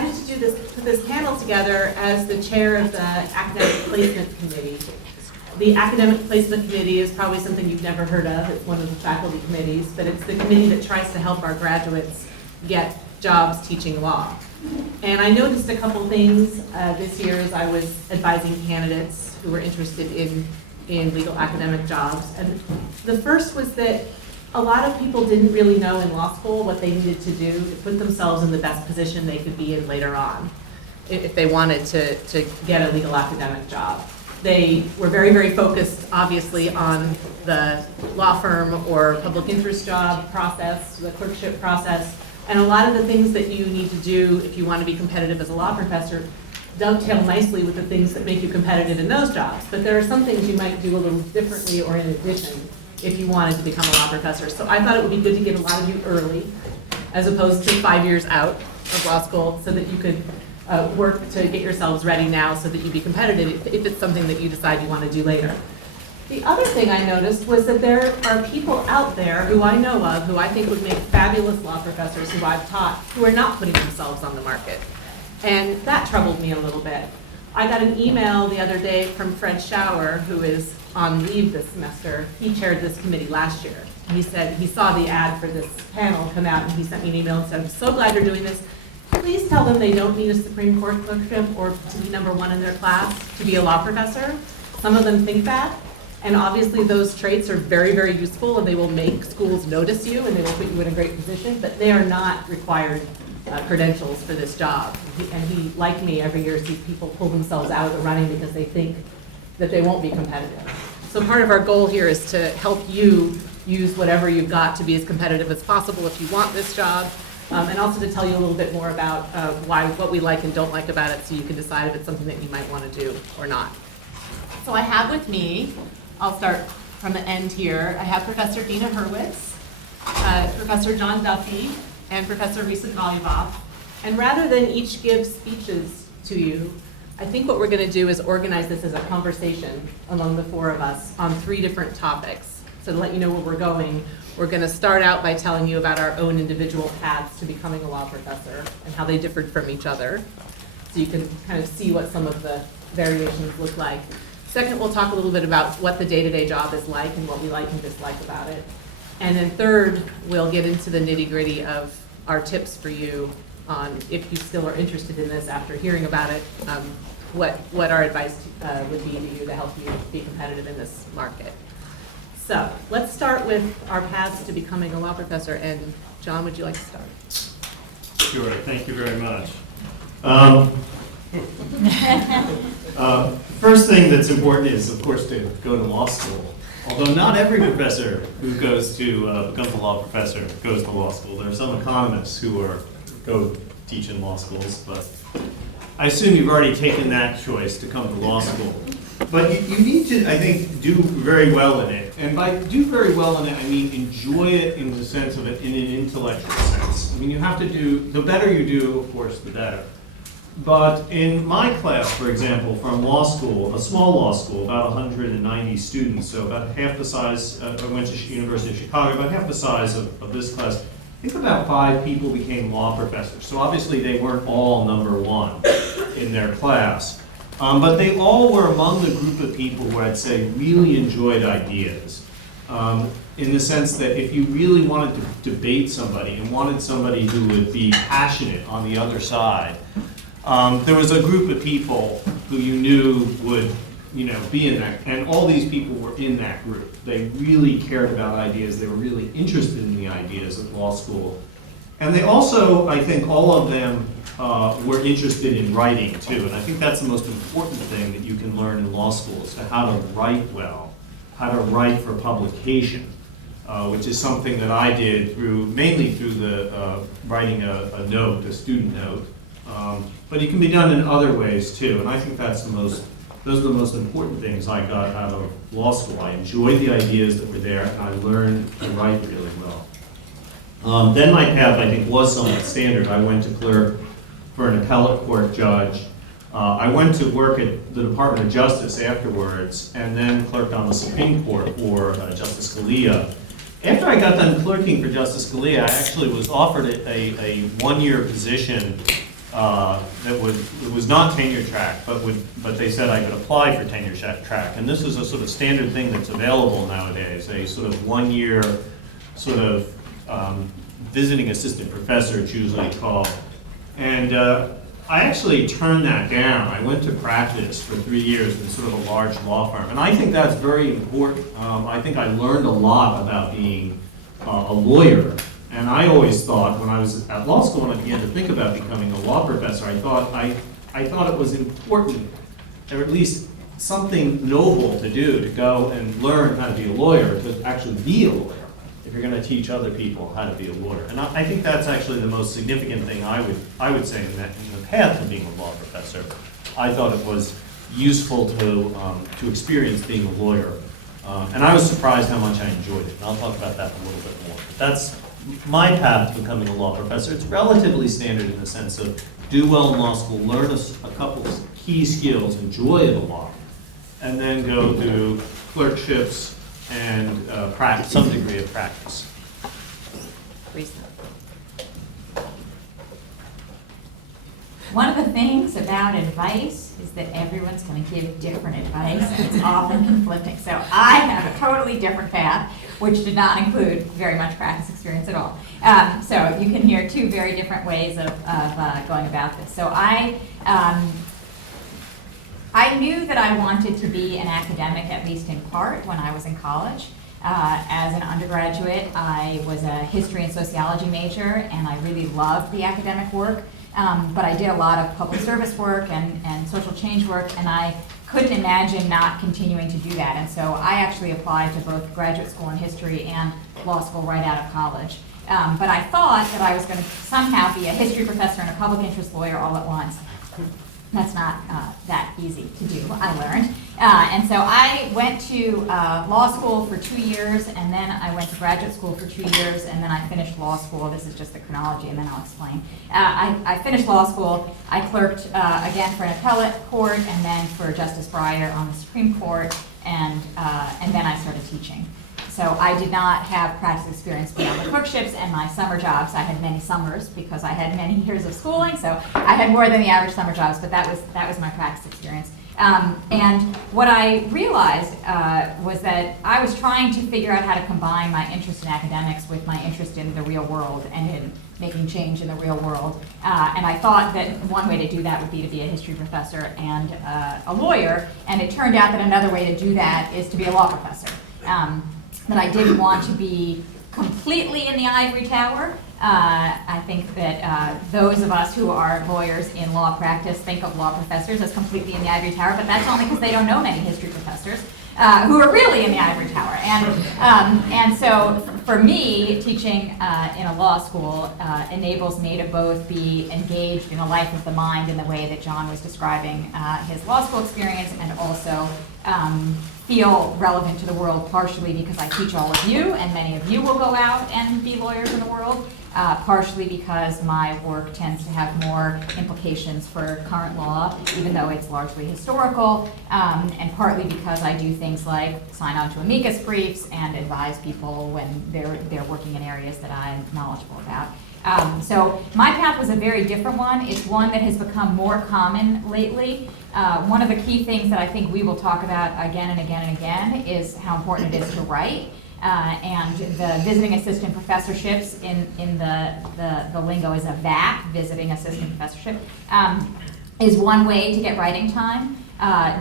decided to put this panel together as the chair of the Academic Placement Committee. The Academic Placement Committee is probably something you've never heard of. It's one of the faculty committees, but it's the committee that tries to help our graduates get jobs teaching law. And I noticed a couple things this year as I was advising candidates who were interested in legal academic jobs. And the first was that a lot of people didn't really know in law school what they needed to do to put themselves in the best position they could be in later on if they wanted to get a legal academic job. They were very, very focused, obviously, on the law firm or public interest job process, the clerkship process, and a lot of the things that you need to do if you want to be competitive as a law professor dovetail nicely with the things that make you competitive in those jobs. But there are some things you might do a little differently or in addition if you wanted to become a law professor. So I thought it would be good to get a lot of you early, as opposed to 5 years out of law school, so that you could work to get yourselves ready now so that you be competitive if it's something that you decide you want to do later. The other thing I noticed was that there are people out there who I know of who I think would make fabulous law professors who I've taught who are not putting themselves on the market. And that troubled me a little bit. I got an email the other day from Fred Schauer, who is on leave this semester. He chaired this committee last year. He said he saw the ad for this panel come out and he sent me an email and said, I'm so glad you're doing this. Please tell them they don't need a Supreme Court clerkship or to be #1 in their class to be a law professor. Some of them think that, and obviously those traits are very, very useful and they will make schools notice you and they will put you in a great position, but they are not required credentials for this job. And he, like me, every year sees people pull themselves out of the running because they think that they won't be competitive. So part of our goal here is to help you use whatever you've got to be as competitive as possible if you want this job. And also to tell you a little bit more about what we like and don't like about it so you can decide if it's something that you might want to do or not. So I have with me, I'll start from the end here, I have Professor Deena Hurwitz, Professor John Duffy, and Professor Risa Goluboff. And rather than each give speeches to you, I think what we're going to do is organize this as a conversation among the four of us on 3 different topics. So to let you know where we're going, we're going to start out by telling you about our own individual paths to becoming a law professor and how they differed from each other. So you can kind of see what some of the variations look like. Second, we'll talk a little bit about what the day-to-day job is like and what we like and dislike about it. And then third, we'll get into the nitty-gritty of our tips for you on if you still are interested in this after hearing about it, what our advice would be to you to help you be competitive in this market. So let's start with our paths to becoming a law professor. And John, would you like to start? Sure, thank you very much. First thing that's important is, of course, to go to law school. Although not every professor who goes to become a law professor goes to law school. There are some economists who go teach in law schools, but I assume you've already taken that choice to come to law school. But you need to, I think, do very well in it. And by do very well in it, I mean enjoy it in the sense of it in an intellectual sense. I mean, you have to do, the better you do, of course, the better. But in my class, for example, from law school, a small law school, about 190 students, so about half the size, I went to University of Chicago, about half the size of this class, I think about 5 people became law professors. So obviously they weren't all #1 in their class. But they all were among the group of people who I'd say really enjoyed ideas. In the sense that if you really wanted to debate somebody and wanted somebody who would be passionate on the other side, there was a group of people who you knew would be in that, and all these people were in that group. They really cared about ideas. They were really interested in the ideas at law school. And they also, I think all of them were interested in writing too. And I think that's the most important thing that you can learn in law school is how to write well, how to write for publication, which is something that I did mainly through the writing a note, a student note. But it can be done in other ways too. And I think those are the most important things I got out of law school. I enjoyed the ideas that were there and I learned to write really well. Then my path, I think, was somewhat standard. I went to clerk for an appellate court judge. I went to work at the Department of Justice afterwards, and then clerked on the Supreme Court for Justice Scalia. After I got done clerking for Justice Scalia, I actually was offered a one-year position that was not tenure track, but they said I could apply for tenure track. And this is a sort of standard thing that's available nowadays, a sort of 1 year sort of visiting assistant professor, it's usually called. And I actually turned that down. I went to practice for 3 years in sort of a large law firm. And I think that's very important. I think I learned a lot about being a lawyer. And I always thought, when I was at law school, when I began to think about becoming a law professor, I thought it was important, or at least something noble to do, to go and learn how to be a lawyer, to actually be a lawyer, if you're going to teach other people how to be a lawyer. And I think that's actually the most significant thing I would say in the path of being a law professor. I thought it was useful to experience being a lawyer. And I was surprised how much I enjoyed it. And I'll talk about that a little bit more. But that's my path to becoming a law professor. It's relatively standard in the sense of do well in law school, learn a couple of key skills, enjoy it a lot, and then go to clerkships and practice, some degree of practice. Risa. One of the things about advice is that everyone's going to give different advice, and it's often conflicting. So I have a totally different path, which did not include very much practice experience at all. So you can hear two very different ways of going about this. So I knew that I wanted to be an academic, at least in part, when I was in college. As an undergraduate, I was a history and sociology major, and I really loved the academic work. But I did a lot of public service work and social change work, and I couldn't imagine not continuing to do that. And so I actually applied to both graduate school in history and law school right out of college. But I thought that I was going to somehow be a history professor and a public interest lawyer all at once. That's not that easy to do, I learned. And so I went to law school for 2 years, and then I went to graduate school for 2 years, and then I finished law school. This is just the chronology, and then I'll explain. I finished law school. I clerked again for an appellate court, and then for Justice Breyer on the Supreme Court, and then I started teaching. So I did not have practice experience beyond the clerkships and my summer jobs. I had many summers because I had many years of schooling, so I had more than the average summer jobs, but that was my practice experience. And what I realized was that I was trying to figure out how to combine my interest in academics with my interest in the real world and in making change in the real world. And I thought that one way to do that would be to be a history professor and a lawyer, and it turned out that another way to do that is to be a law professor. That I didn't want to be completely in the ivory tower. I think that those of us who are lawyers in law practice think of law professors as completely in the ivory tower, but that's only because they don't know many history professors who are really in the ivory tower. And so for me, teaching in a law school enables me to both be engaged in a life of the mind in the way that John was describing his law school experience, and also feel relevant to the world, partially because I teach all of you, and many of you will go out and be lawyers in the world, partially because my work tends to have more implications for current law, even though it's largely historical, and partly because I do things like sign on to amicus briefs and advise people when they're working in areas that I'm knowledgeable about. So my path was a very different one. It's one that has become more common lately. One of the key things that I think we will talk about again and again and again is how important it is to write. And the visiting assistant professorships in the lingo is a VAP, visiting assistant professorship, is one way to get writing time.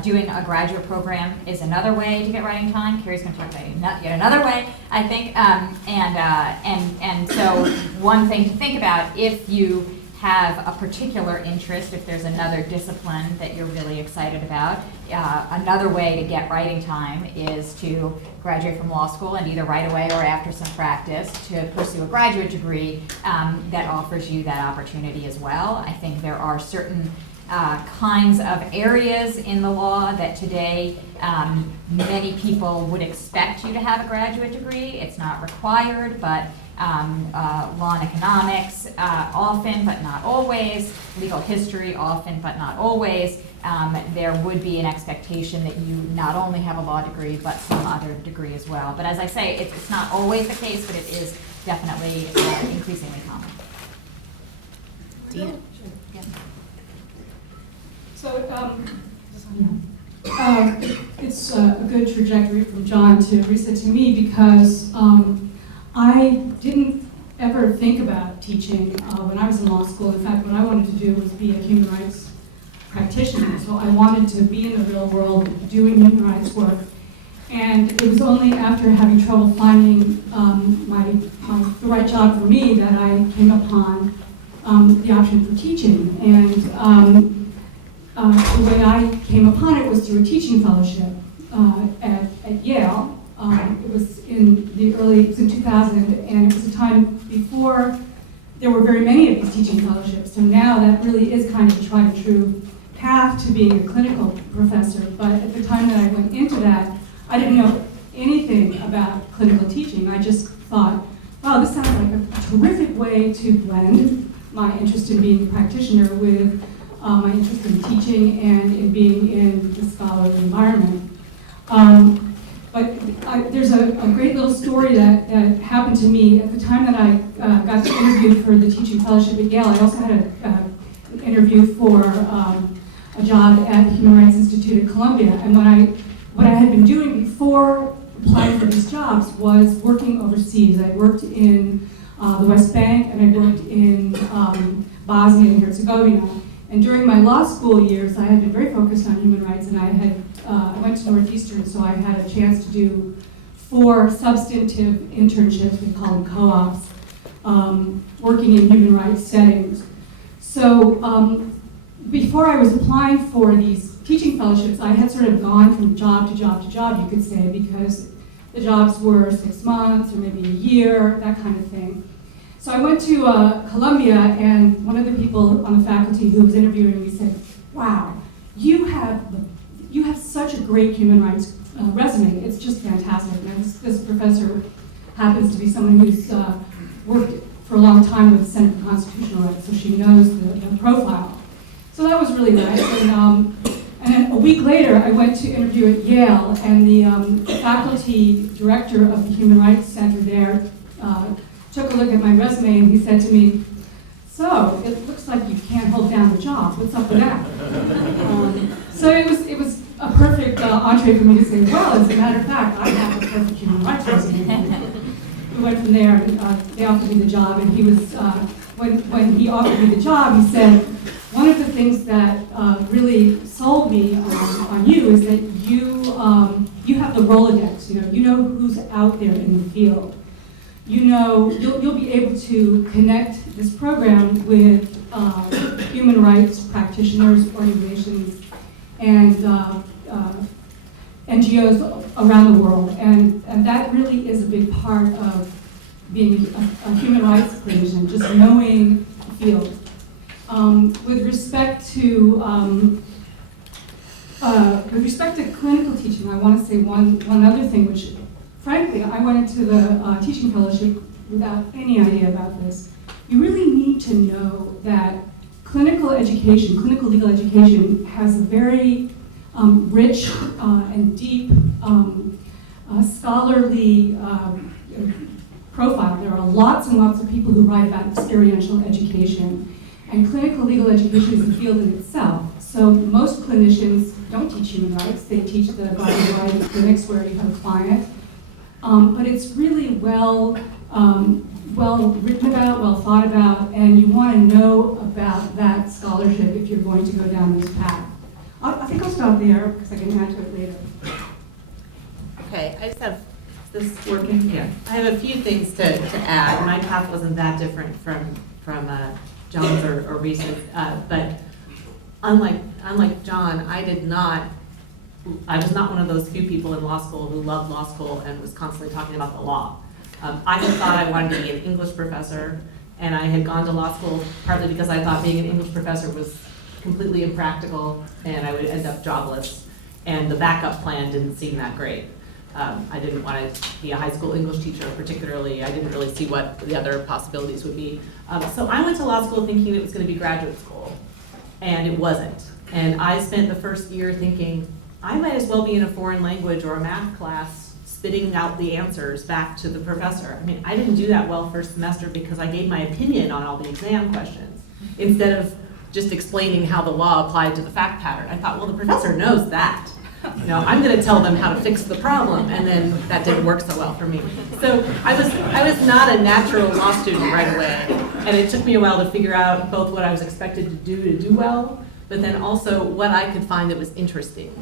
Doing a graduate program is another way to get writing time. Kerry's going to talk about yet another way, I think. And so one thing to think about, if you have a particular interest, if there's another discipline that you're really excited about, another way to get writing time is to graduate from law school and either right away or after some practice to pursue a graduate degree that offers you that opportunity as well. I think there are certain kinds of areas in the law that today many people would expect you to have a graduate degree. It's not required, but law and economics often, but not always. Legal history often, but not always. There would be an expectation that you not only have a law degree, but some other degree as well. But as I say, it's not always the case, but it is definitely increasingly common. Deena? Sure. Yeah. So, it's a good trajectory from John to Risa to me because I didn't ever think about teaching when I was in law school. In fact, what I wanted to do was be a human rights practitioner. So I wanted to be in the real world doing human rights work. And it was only after having trouble finding the right job for me that I came upon the option for teaching. And the way I came upon it was through a teaching fellowship at Yale. It was in 2000, and it was a time before there were very many of these teaching fellowships. So now that really is kind of a tried and true path to being a clinical professor. But at the time that I went into that, I didn't know anything about clinical teaching. I just thought, wow, this sounds like a terrific way to blend my interest in being a practitioner with my interest in teaching and in being in the scholarly environment. But there's a great little story that happened to me at the time that I got interviewed for the teaching fellowship at Yale. I also had an interview for a job at the Human Rights Institute at Columbia. And what I had been doing before applying for these jobs was working overseas. I worked in the West Bank and I worked in Bosnia and Herzegovina. And during my law school years, I had been very focused on human rights, and I went to Northeastern, so I had a chance to do 4 substantive internships, we call them co-ops, working in human rights settings. So before I was applying for these teaching fellowships, I had sort of gone from job to job to job, you could say, because the jobs were 6 months or maybe a year, that kind of thing. So I went to Columbia, and one of the people on the faculty who was interviewing me said, "Wow, you have such a great human rights resume. It's just fantastic." And this professor happens to be someone who's worked for a long time with the Center for Constitutional Rights, so she knows the profile. So that was really nice. And then a week later, I went to interview at Yale, and the faculty director of the Human Rights Center there took a look at my resume, and he said to me, "So, it looks like you can't hold down the job. What's up with that?" So it was a perfect entree for me to say, well, as a matter of fact, I have a perfect human rights resume. We went from there, and they offered me the job, and he was, when he offered me the job, he said, "One of the things that really sold me on you is that you have the Rolodex, you know who's out there in the field. You know, you'll be able to connect this program with human rights practitioners, organizations, and NGOs around the world. And that really is a big part of being a human rights clinician, just knowing the field. With respect to clinical teaching, I want to say one other thing, which frankly, I went into the teaching fellowship without any idea about this. You really need to know that clinical education, clinical legal education, has a very rich and deep scholarly profile. There are lots and lots of people who write about experiential education, and clinical legal education is a field in itself. So most clinicians don't teach human rights. They teach the body of right in clinics where you have a client. But it's really well written about, well thought about, and you want to know about that scholarship if you're going to go down this path. I think I'll stop there because I can add to it later. Okay, I just have this working here. I have a few things to add. My path wasn't that different from John's or Risa's, but unlike John, I was not one of those few people in law school who loved law school and was constantly talking about the law. I had thought I wanted to be an English professor, and I had gone to law school partly because I thought being an English professor was completely impractical and I would end up jobless, and the backup plan didn't seem that great. I didn't want to be a high school English teacher particularly. I didn't really see what the other possibilities would be. So I went to law school thinking it was going to be graduate school, and it wasn't. And I spent the first year thinking, I might as well be in a foreign language or a math class spitting out the answers back to the professor. I mean, I didn't do that well first semester because I gave my opinion on all the exam questions instead of just explaining how the law applied to the fact pattern. I thought, well, the professor knows that. You know, I'm going to tell them how to fix the problem, and then that didn't work so well for me. So I was not a natural law student right away, and it took me a while to figure out both what I was expected to do well, but then also what I could find that was interesting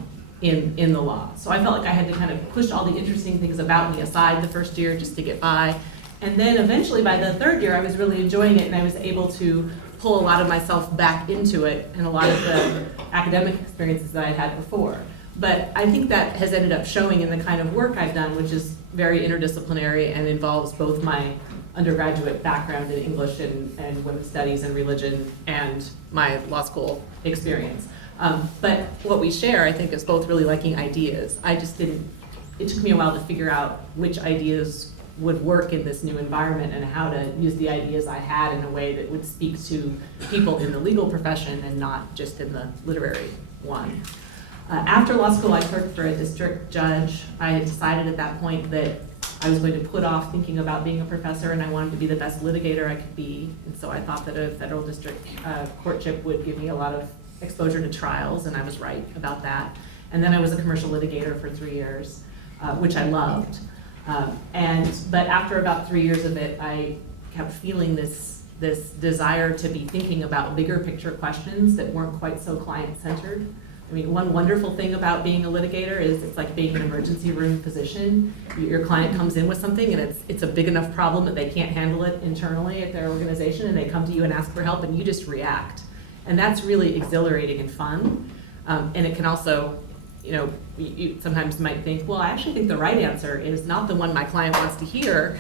in the law. So I felt like I had to kind of push all the interesting things about me aside the first year just to get by. And then eventually by the third year, I was really enjoying it, and I was able to pull a lot of myself back into it and a lot of the academic experiences that I had before. But I think that has ended up showing in the kind of work I've done, which is very interdisciplinary and involves both my undergraduate background in English and women's studies and religion and my law school experience. But what we share, I think, is both really liking ideas. It took me a while to figure out which ideas would work in this new environment and how to use the ideas I had in a way that would speak to people in the legal profession and not just in the literary one. After law school, I clerked for a district judge. I had decided at that point that I was going to put off thinking about being a professor, and I wanted to be the best litigator I could be. And so I thought that a federal district courtship would give me a lot of exposure to trials, and I was right about that. And then I was a commercial litigator for 3 years, which I loved. But after about 3 years of it, I kept feeling this desire to be thinking about bigger picture questions that weren't quite so client-centered. I mean, one wonderful thing about being a litigator is it's like being an emergency room physician. Your client comes in with something and it's a big enough problem that they can't handle it internally at their organization, and they come to you and ask for help, and you just react. And that's really exhilarating and fun. And it can also, you sometimes might think, well, I actually think the right answer is not the one my client wants to hear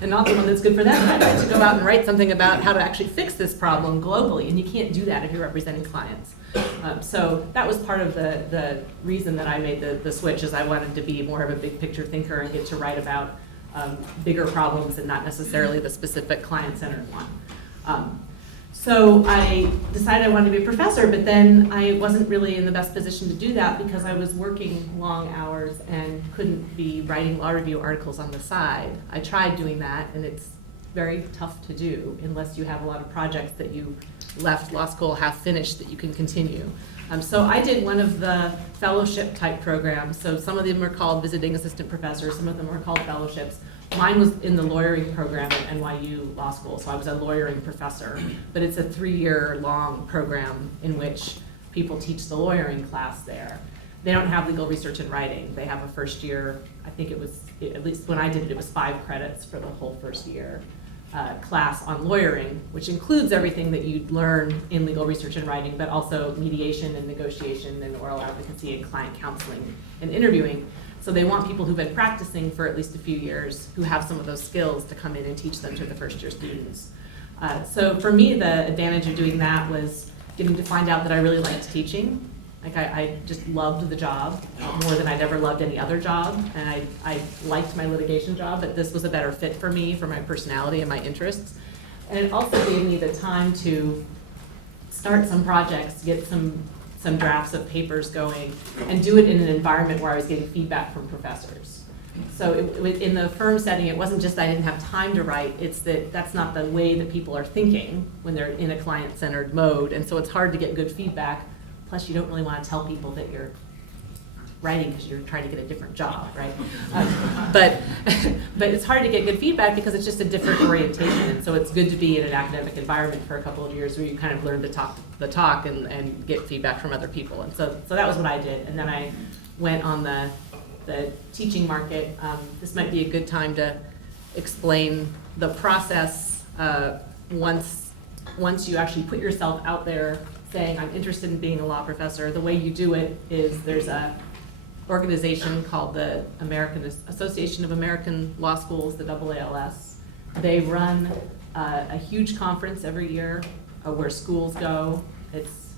and not the one that's good for them. I'd like to go out and write something about how to actually fix this problem globally, and you can't do that if you're representing clients. So that was part of the reason that I made the switch, is I wanted to be more of a big picture thinker and get to write about bigger problems and not necessarily the specific client-centered one. So I decided I wanted to be a professor, but then I wasn't really in the best position to do that because I was working long hours and couldn't be writing law review articles on the side. I tried doing that, and it's very tough to do unless you have a lot of projects that you left law school half finished that you can continue. So I did one of the fellowship type programs. So some of them are called visiting assistant professors, some of them are called fellowships. Mine was in the lawyering program at NYU Law School, so I was a lawyering professor. But it's a 3-year long program in which people teach the lawyering class there. They don't have legal research and writing. They have a first year, I think it was, at least when I did it, it was 5 credits for the whole first year. Class on lawyering, which includes everything that you'd learn in legal research and writing, but also mediation and negotiation and oral advocacy and client counseling and interviewing. So they want people who've been practicing for at least a few years, who have some of those skills, to come in and teach them to the first year students. So for me, the advantage of doing that was getting to find out that I really liked teaching. Like I just loved the job more than I'd ever loved any other job, and I liked my litigation job, but this was a better fit for me, for my personality and my interests. And it also gave me the time to start some projects, get some drafts of papers going, and do it in an environment where I was getting feedback from professors. So in the firm setting, it wasn't just that I didn't have time to write, it's that that's not the way that people are thinking when they're in a client-centered mode, and so it's hard to get good feedback. Plus, you don't really want to tell people that you're writing because you're trying to get a different job, right? But it's hard to get good feedback because it's just a different orientation. And so it's good to be in an academic environment for a couple of years where you kind of learn to talk the talk and get feedback from other people. And so that was what I did. And then I went on the teaching market. This might be a good time to explain the process once you actually put yourself out there saying, I'm interested in being a law professor. The way you do it is there's a organization called the Association of American Law Schools, the AALS. They run a huge conference every year where schools go. It's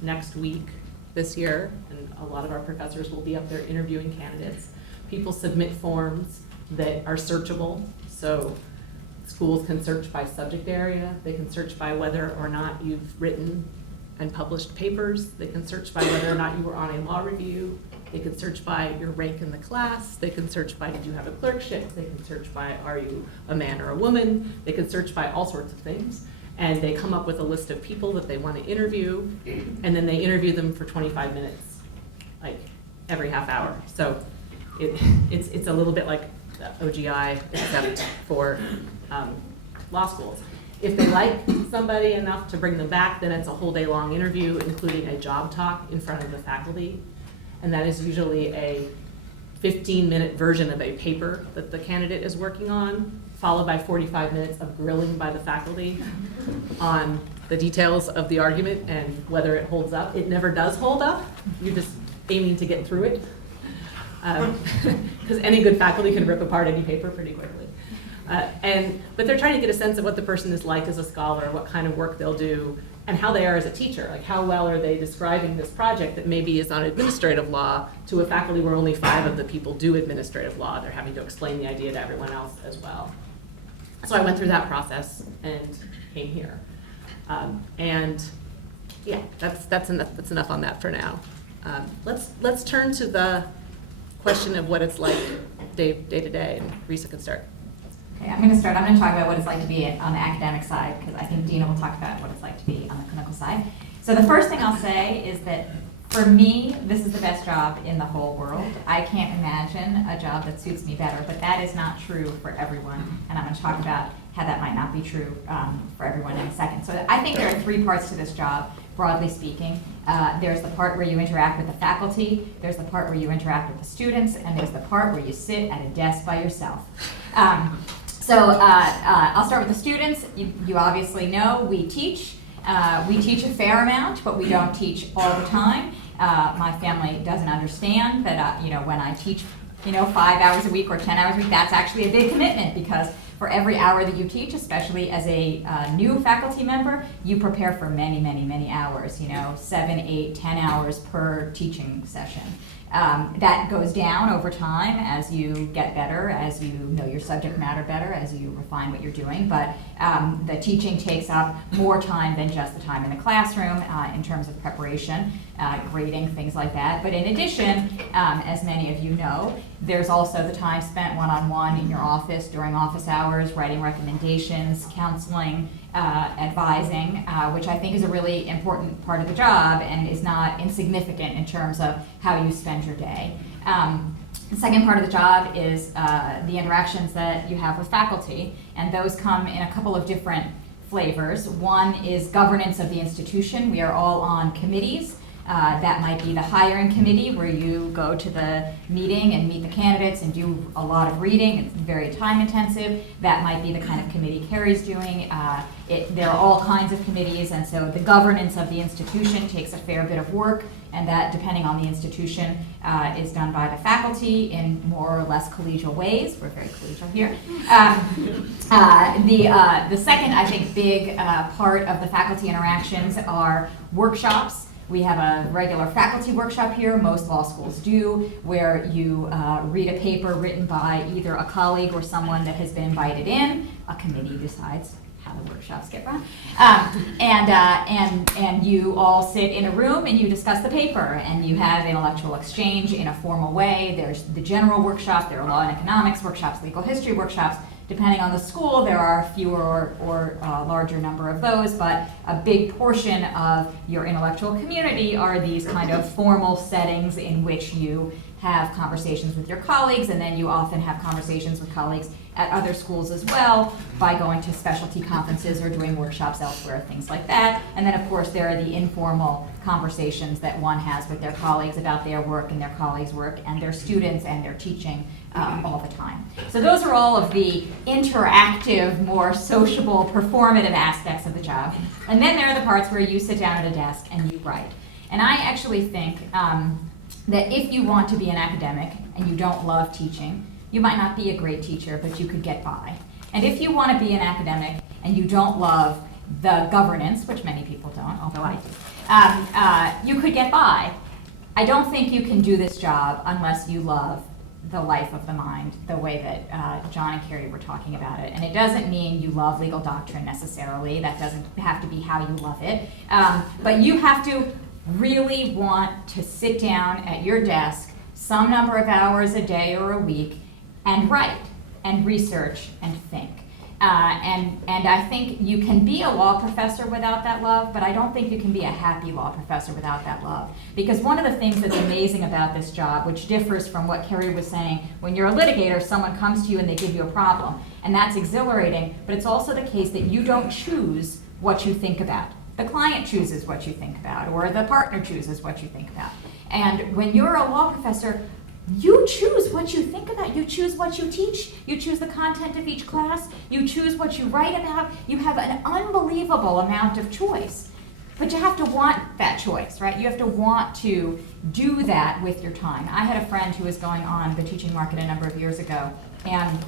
next week this year, and a lot of our professors will be up there interviewing candidates. People submit forms that are searchable, so schools can search by subject area. They can search by whether or not you've written and published papers. They can search by whether or not you were on a law review. They can search by your rank in the class. They can search by, did you have a clerkship? They can search by, are you a man or a woman? They can search by all sorts of things. And they come up with a list of people that they want to interview, and then they interview them for 25 minutes, like every half hour. So it's a little bit like OGI, except for law schools. If they like somebody enough to bring them back, then it's a whole day long interview, including a job talk in front of the faculty. And that is usually a 15-minute version of a paper that the candidate is working on, followed by 45 minutes of grilling by the faculty on the details of the argument and whether it holds up. It never does hold up. You're just aiming to get through it. Because any good faculty can rip apart any paper pretty quickly. But they're trying to get a sense of what the person is like as a scholar, what kind of work they'll do, and how they are as a teacher. Like, how well are they describing this project that maybe is on administrative law to a faculty where only 5 of the people do administrative law. They're having to explain the idea to everyone else as well. So I went through that process and came here. And yeah, that's enough on that for now. Let's turn to the question of what it's like day to day, and Risa can start. Okay, I'm going to start. I'm going to talk about what it's like to be on the academic side, because I think Deena will talk about what it's like to be on the clinical side. So the first thing I'll say is that for me, this is the best job in the whole world. I can't imagine a job that suits me better, but that is not true for everyone. And I'm going to talk about how that might not be true for everyone in a second. So I think there are 3 parts to this job, broadly speaking. There's the part where you interact with the faculty, there's the part where you interact with the students, and there's the part where you sit at a desk by yourself. So I'll start with the students. You obviously know we teach. We teach a fair amount, but we don't teach all the time. My family doesn't understand that when I teach 5 hours a week or 10 hours a week, that's actually a big commitment, because for every hour that you teach, especially as a new faculty member, you prepare for many, many, many hours, 7, 8, 10 hours per teaching session. That goes down over time as you get better, as you know your subject matter better, as you refine what you're doing. But the teaching takes up more time than just the time in the classroom in terms of preparation, grading, things like that. But in addition, as many of you know, there's also the time spent one-on-one in your office during office hours, writing recommendations, counseling, advising, which I think is a really important part of the job and is not insignificant in terms of how you spend your day. The second part of the job is the interactions that you have with faculty, and those come in a couple of different flavors. One is governance of the institution. We are all on committees. That might be the hiring committee, where you go to the meeting and meet the candidates and do a lot of reading. It's very time intensive. That might be the kind of committee Kerry's doing. There are all kinds of committees, and so the governance of the institution takes a fair bit of work, and that, depending on the institution, is done by the faculty in more or less collegial ways. We're very collegial here. The second, I think, big part of the faculty interactions are workshops. We have a regular faculty workshop here, most law schools do, where you read a paper written by either a colleague or someone that has been invited in. A committee decides how the workshops get run. And you all sit in a room and you discuss the paper, and you have intellectual exchange in a formal way. There's the general workshop, there are law and economics workshops, legal history workshops. Depending on the school, there are fewer or larger number of those, but a big portion of your intellectual community are these kind of formal settings in which you have conversations with your colleagues, and then you often have conversations with colleagues at other schools as well by going to specialty conferences or doing workshops elsewhere, things like that. And then, of course, there are the informal conversations that one has with their colleagues about their work and their colleagues' work and their students and their teaching all the time. So those are all of the interactive, more sociable, performative aspects of the job. And then there are the parts where you sit down at a desk and you write. And I actually think that if you want to be an academic and you don't love teaching, you might not be a great teacher, but you could get by. And if you want to be an academic and you don't love the governance, which many people don't, although I do, you could get by. I don't think you can do this job unless you love the life of the mind, the way that John and Kerry were talking about it. And it doesn't mean you love legal doctrine necessarily. That doesn't have to be how you love it. But you have to really want to sit down at your desk some number of hours a day or a week and write and research and think. And I think you can be a law professor without that love, but I don't think you can be a happy law professor without that love. Because one of the things that's amazing about this job, which differs from what Kerry was saying, when you're a litigator, someone comes to you and they give you a problem, and that's exhilarating, but it's also the case that you don't choose what you think about. The client chooses what you think about, or the partner chooses what you think about. And when you're a law professor, you choose what you think about. You choose what you teach. You choose the content of each class. You choose what you write about. You have an unbelievable amount of choice. But you have to want that choice, right? You have to want to do that with your time. I had a friend who was going on the teaching market a number of years ago, and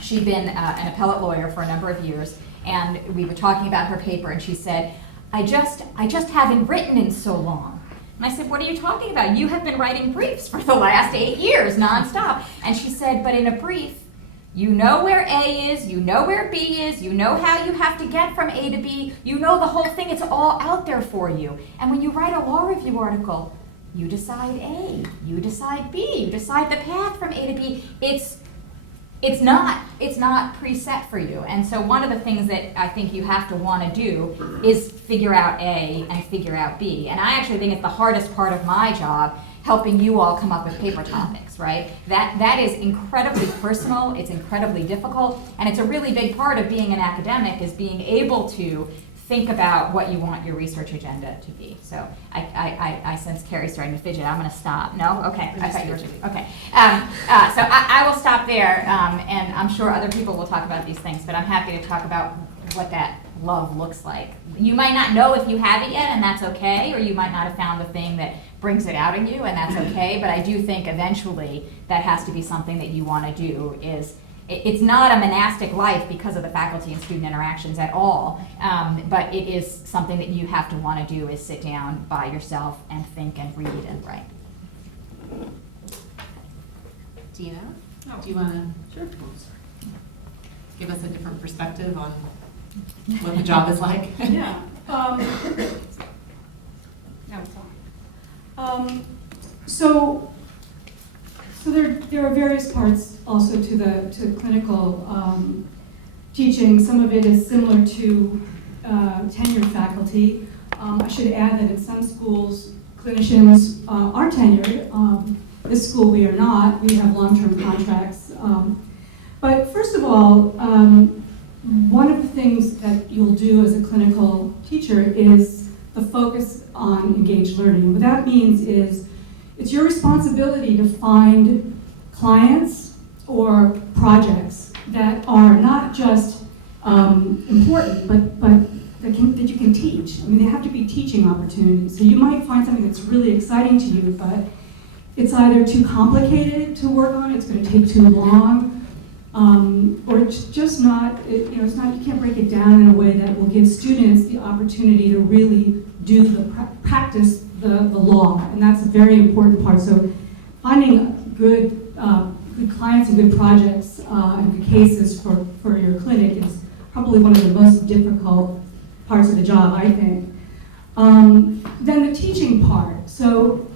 she'd been an appellate lawyer for a number of years, and we were talking about her paper, and she said, I just haven't written in so long. And I said, what are you talking about? You have been writing briefs for the last 8 years, nonstop. And she said, but in a brief, you know where A is, you know where B is, you know how you have to get from A to B, you know the whole thing, it's all out there for you. And when you write a law review article, you decide A, you decide B, you decide the path from A to B. It's not preset for you. And so one of the things that I think you have to want to do is figure out A and figure out B. And I actually think it's the hardest part of my job, helping you all come up with paper topics, right? That is incredibly personal, it's incredibly difficult, and it's a really big part of being an academic, is being able to think about what you want your research agenda to be. So I sense Kerry's starting to fidget. I'm going to stop. No? Okay. I thought you were. Okay. So I will stop there, and I'm sure other people will talk about these things, but I'm happy to talk about what that love looks like. You might not know if you have it yet, and that's okay, or you might not have found the thing that brings it out in you, and that's okay, but I do think eventually that has to be something that you want to do. It's not a monastic life because of the faculty and student interactions at all, but it is something that you have to want to do, is sit down by yourself and think and read and write. Deena, do you want to give us a different perspective on what the job is like? Yeah. So there are various parts also to clinical teaching. Some of it is similar to tenured faculty. I should add that in some schools, clinicians are tenured. This school we are not. We have long-term contracts. But first of all, one of the things that you'll do as a clinical teacher is the focus on engaged learning. What that means is it's your responsibility to find clients or projects that are not just important, but that you can teach. I mean, they have to be teaching opportunities. So you might find something that's really exciting to you, but it's either too complicated to work on, it's going to take too long, or it's just not, it's not, you can't break it down in a way that will give students the opportunity to really do practice the law, and that's a very important part. So finding good clients and good projects and good cases for your clinic is probably one of the most difficult parts of the job, I think. Then the teaching part. So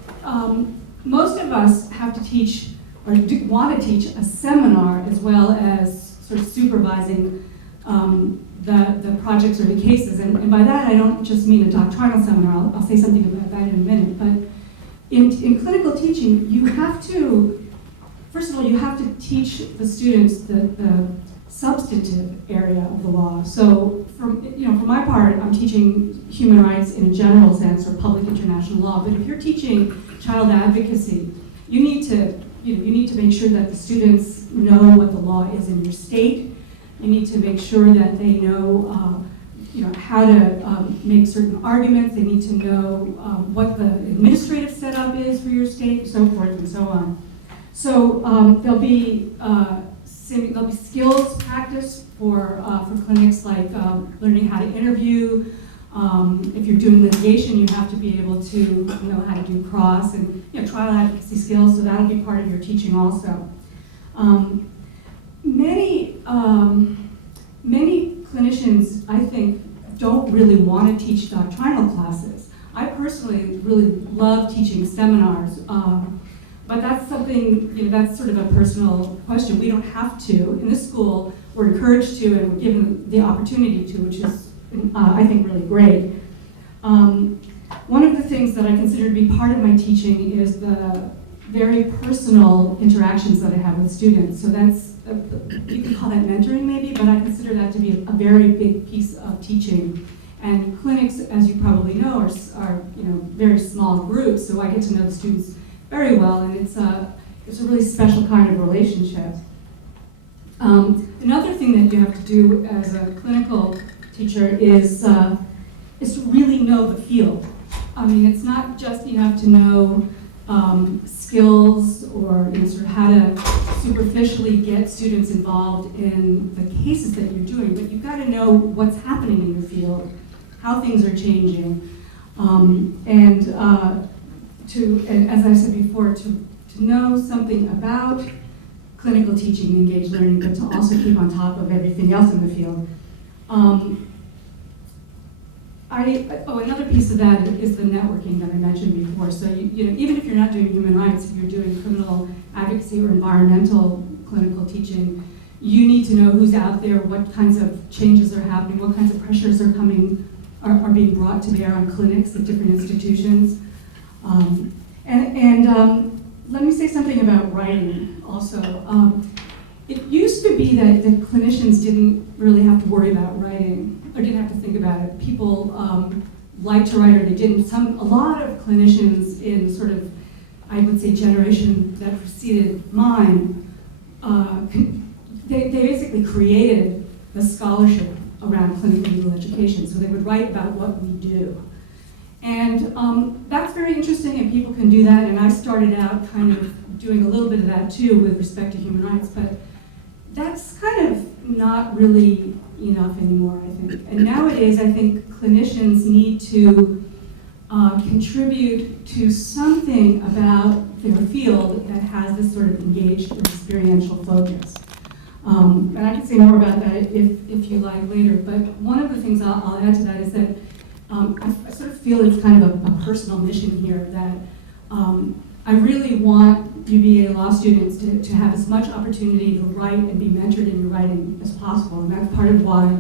most of us have to teach or want to teach a seminar as well as sort of supervising the projects or the cases. And by that, I don't just mean a doctrinal seminar. I'll say something about that in a minute. But in clinical teaching, you have to, first of all, you have to teach the students the substantive area of the law. So for my part, I'm teaching human rights in a general sense, or public international law. But if you're teaching child advocacy, you need to make sure that the students know what the law is in your state. You need to make sure that they know, how to make certain arguments. They need to know what the administrative setup is for your state, so forth and so on. So there'll be skills practice for clinics, like learning how to interview. If you're doing litigation, you have to be able to know how to do cross and trial advocacy skills. So that'll be part of your teaching also. Many clinicians, I think, don't really want to teach doctrinal classes. I personally really love teaching seminars, but that's something, that's sort of a personal question. We don't have to. In this school, were encouraged to and were given the opportunity to, which is, I think, really great. One of the things that I consider to be part of my teaching is the very personal interactions that I have with students. So that's, you can call that mentoring maybe, but I consider that to be a very big piece of teaching. And clinics, as you probably know, are very small groups, so I get to know the students very well, and it's a really special kind of relationship. Another thing that you have to do as a clinical teacher is to really know the field. I mean, it's not just you have to know skills or sort of how to superficially get students involved in the cases that you're doing, but you've got to know what's happening in your field, how things are changing, and as I said before, to know something about clinical teaching and engaged learning, but to also keep on top of everything else in the field. Another piece of that is the networking that I mentioned before. So even if you're not doing human rights, if you're doing criminal advocacy or environmental clinical teaching, you need to know who's out there, what kinds of changes are happening, what kinds of pressures are being brought to bear on clinics at different institutions. Let me say something about writing also. It used to be that clinicians didn't really have to worry about writing, or didn't have to think about it. People liked to write or they didn't. A lot of clinicians in sort of, I would say, generation that preceded mine, they basically created the scholarship around clinical legal education. So they would write about what we do. And that's very interesting, and people can do that. And I started out kind of doing a little bit of that too with respect to human rights, but that's kind of not really enough anymore, I think. And nowadays, I think clinicians need to contribute to something about their field that has this sort of engaged or experiential focus. And I can say more about that if you like later, but one of the things I'll add to that is that I sort of feel it's kind of a personal mission here that I really want UVA law students to have as much opportunity to write and be mentored in your writing as possible. And that's part of why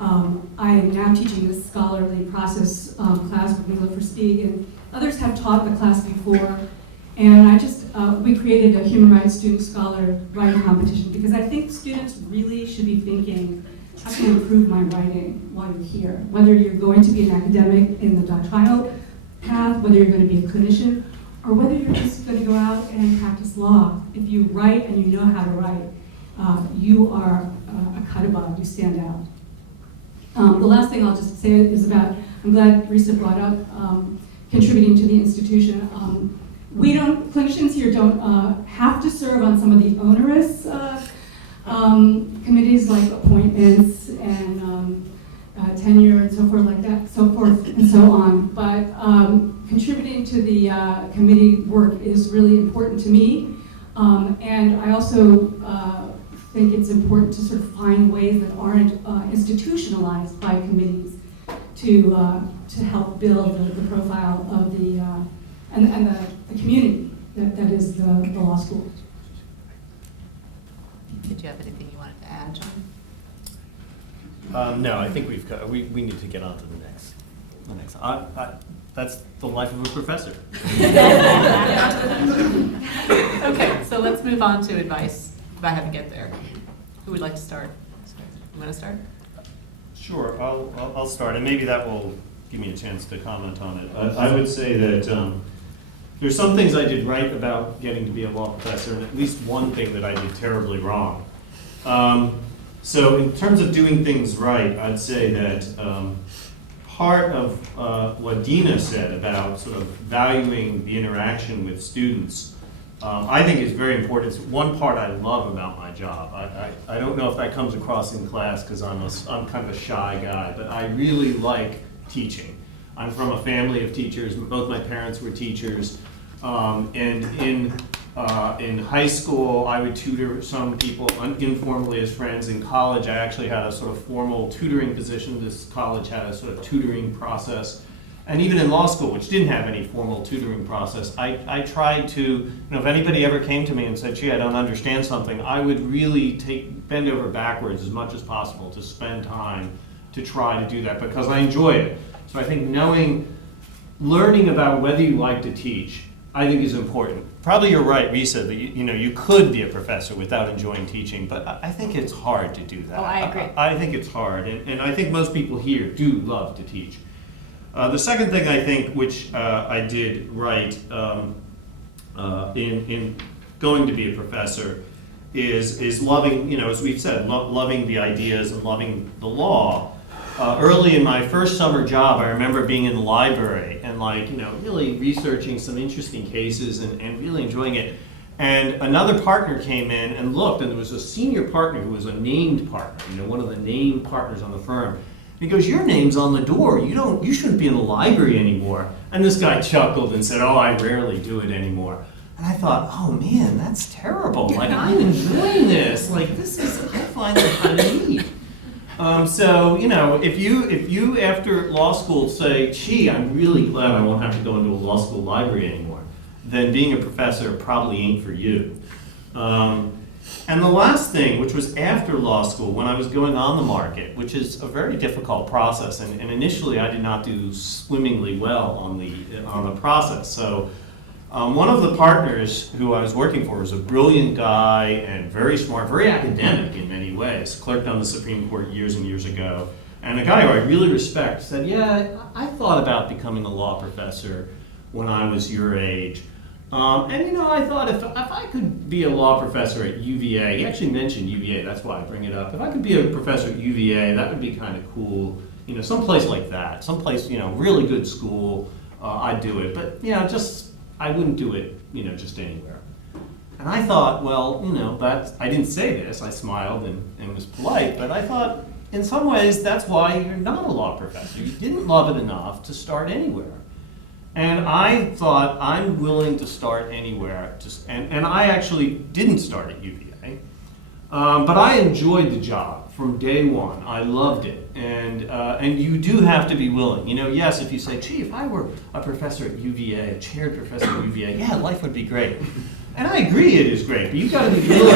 I am now teaching this scholarly process class with Mila for Speak, and others have taught the class before. And we created a human rights student scholar writing competition because I think students really should be thinking, how can I improve my writing while you're here? Whether you're going to be an academic in the doctrinal path, whether you're going to be a clinician, or whether you're just going to go out and practice law. If you write and you know how to write, you are a cut above, you stand out. The last thing I'll just say is about, I'm glad Risa brought up contributing to the institution. Clinicians here don't have to serve on some of the onerous committees like appointments and tenure and so forth and so on. But contributing to the committee work is really important to me. And I also think it's important to sort of find ways that aren't institutionalized by committees to help build the profile of the community that is the law school. Did you have anything you wanted to add, John? No, I think we need to get on to the next. That's the life of a professor. Okay, so let's move on to advice about how to get there. Who would like to start? You want to start? Sure, I'll start, and maybe that will give me a chance to comment on it. I would say that there's some things I did right about getting to be a law professor, and at least one thing that I did terribly wrong. So in terms of doing things right, I'd say that part of what Deena said about sort of valuing the interaction with students, I think is very important. It's one part I love about my job. I don't know if that comes across in class because I'm kind of a shy guy, but I really like teaching. I'm from a family of teachers. Both my parents were teachers. And in high school, I would tutor some people informally as friends. In college, I actually had a sort of formal tutoring position. This college had a sort of tutoring process. And even in law school, which didn't have any formal tutoring process, I tried to, if anybody ever came to me and said, gee, I don't understand something, I would really bend over backwards as much as possible to spend time to try to do that because I enjoy it. So I think learning about whether you like to teach, I think is important. Probably you're right, Risa, that you could be a professor without enjoying teaching, but I think it's hard to do that. Oh, I agree. I think it's hard, and I think most people here do love to teach. The second thing I think, which I did right in going to be a professor, is loving, as we've said, loving the ideas and loving the law. Early in my first summer job, I remember being in the library and really researching some interesting cases and really enjoying it. And another partner came in and looked, and there was a senior partner who was a named partner, one of the named partners on the firm. He goes, your name's on the door. You shouldn't be in the library anymore. And this guy chuckled and said, oh, I rarely do it anymore. And I thought, oh man, that's terrible. I'm enjoying this. I find it kind of neat. So, if you after law school say, gee, I'm really glad I won't have to go into a law school library anymore, then being a professor probably ain't for you. And the last thing, which was after law school, when I was going on the market, which is a very difficult process, and initially I did not do swimmingly well on the process. So one of the partners who I was working for was a brilliant guy and very smart, very academic in many ways, clerked on the Supreme Court years and years ago. And a guy who I really respect said, yeah, I thought about becoming a law professor when I was your age. I thought if I could be a law professor at UVA, he actually mentioned UVA, that's why I bring it up. If I could be a professor at UVA, that would be kind of cool. Someplace like that, someplace, really good school, I'd do it. But, I wouldn't do it, just anywhere. And I thought, well, I didn't say this, I smiled and was polite, but I thought, in some ways, that's why you're not a law professor. You didn't love it enough to start anywhere. And I thought, I'm willing to start anywhere, and I actually didn't start at UVA, but I enjoyed the job from day one. I loved it, and you do have to be willing. Yes, if you say, gee, if I were a professor at UVA, a chaired professor at UVA, yeah, life would be great. And I agree it is great, but you've got to be willing.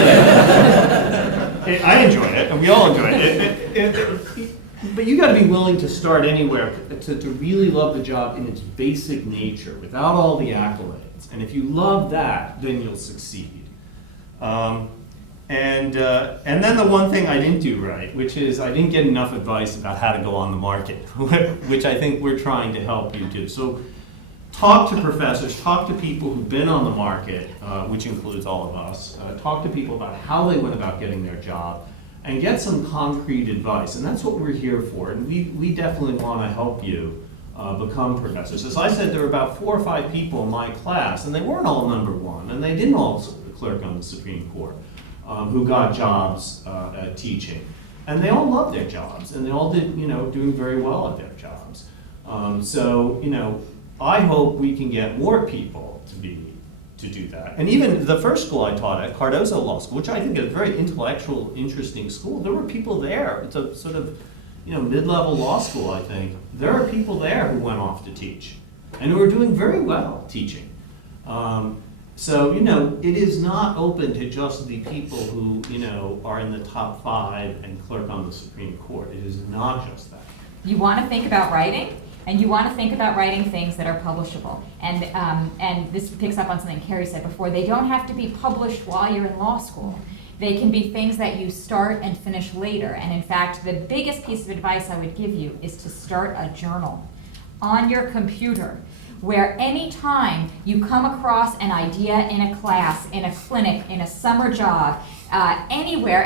I enjoyed it, and we all enjoyed it. But you got to be willing to start anywhere, to really love the job in its basic nature, without all the accolades. And if you love that, then you'll succeed. And then the one thing I didn't do right, which is I didn't get enough advice about how to go on the market, which I think we're trying to help you do. So talk to professors, talk to people who've been on the market, which includes all of us. Talk to people about how they went about getting their job, and get some concrete advice. And that's what we're here for. And we definitely want to help you become professors. As I said, there were about 4 or 5 people in my class, and they weren't all number one, and they didn't all clerk on the Supreme Court, who got jobs teaching. And they all loved their jobs, and they all did, doing very well at their jobs. I hope we can get more people to do that. And even the first school I taught at, Cardozo Law School, which I think is a very intellectual, interesting school, there were people there. It's a sort of, mid-level law school, I think. There are people there who went off to teach and who are doing very well teaching. It is not open to just the people who, are in the top 5 and clerk on the Supreme Court. It is not just that. You want to think about writing? And you want to think about writing things that are publishable. And this picks up on something Kerry said before. They don't have to be published while you're in law school. They can be things that you start and finish later. And in fact, the biggest piece of advice I would give you is to start a journal on your computer, where anytime you come across an idea in a class, in a clinic, in a summer job, anywhere,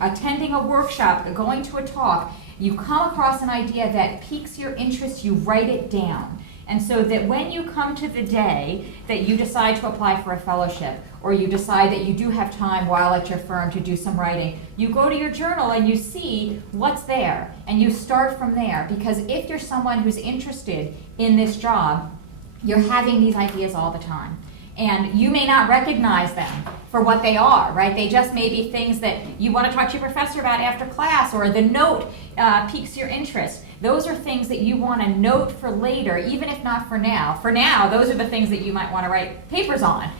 attending a workshop, going to a talk, you come across an idea that piques your interest, you write it down. And so that when you come to the day that you decide to apply for a fellowship, or you decide that you do have time while at your firm to do some writing, you go to your journal and you see what's there, and you start from there. Because if you're someone who's interested in this job, you're having these ideas all the time. And you may not recognize them for what they are, right? They just may be things that you want to talk to your professor about after class, or the note piques your interest. those are things that you want to note for later, even if not for now. For now, those are the things that you might want to write papers on.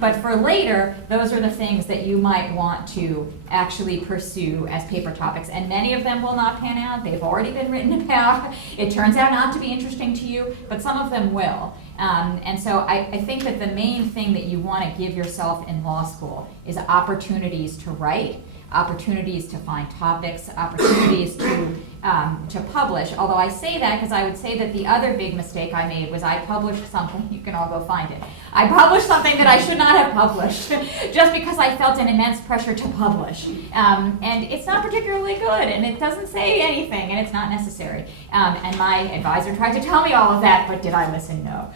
But for later, those are the things that you might want to actually pursue as paper topics. And many of them will not pan out. They've already been written about. It turns out not to be interesting to you, but some of them will. And so I think that the main thing that you want to give yourself in law school is opportunities to write, opportunities to find topics, opportunities to publish. Although I say that because I would say that the other big mistake I made was I published something, you can all go find it. I published something that I should not have published just because I felt an immense pressure to publish. And it's not particularly good, and it doesn't say anything, and it's not necessary. And my advisor tried to tell me all of that, but did I listen? No.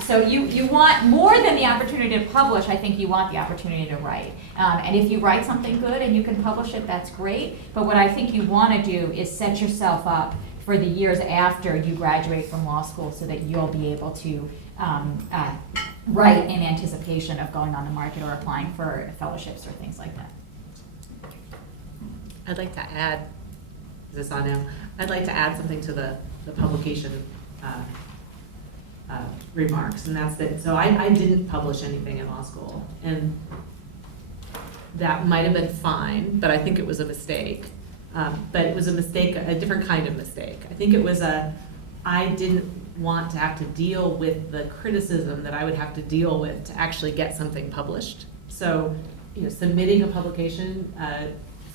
So you want more than the opportunity to publish. I think you want the opportunity to write. And if you write something good and you can publish it, that's great. But what I think you want to do is set yourself up for the years after you graduate from law school so that you'll be able to write in anticipation of going on the market or applying for fellowships or things like that. I'd like to add, is this on now? I'd like to add something to the publication remarks, and that's that, so I didn't publish anything in law school, and that might have been fine, but I think it was a mistake. But it was a mistake, a different kind of mistake. I think it was I didn't want to have to deal with the criticism that I would have to deal with to actually get something published. So, submitting a publication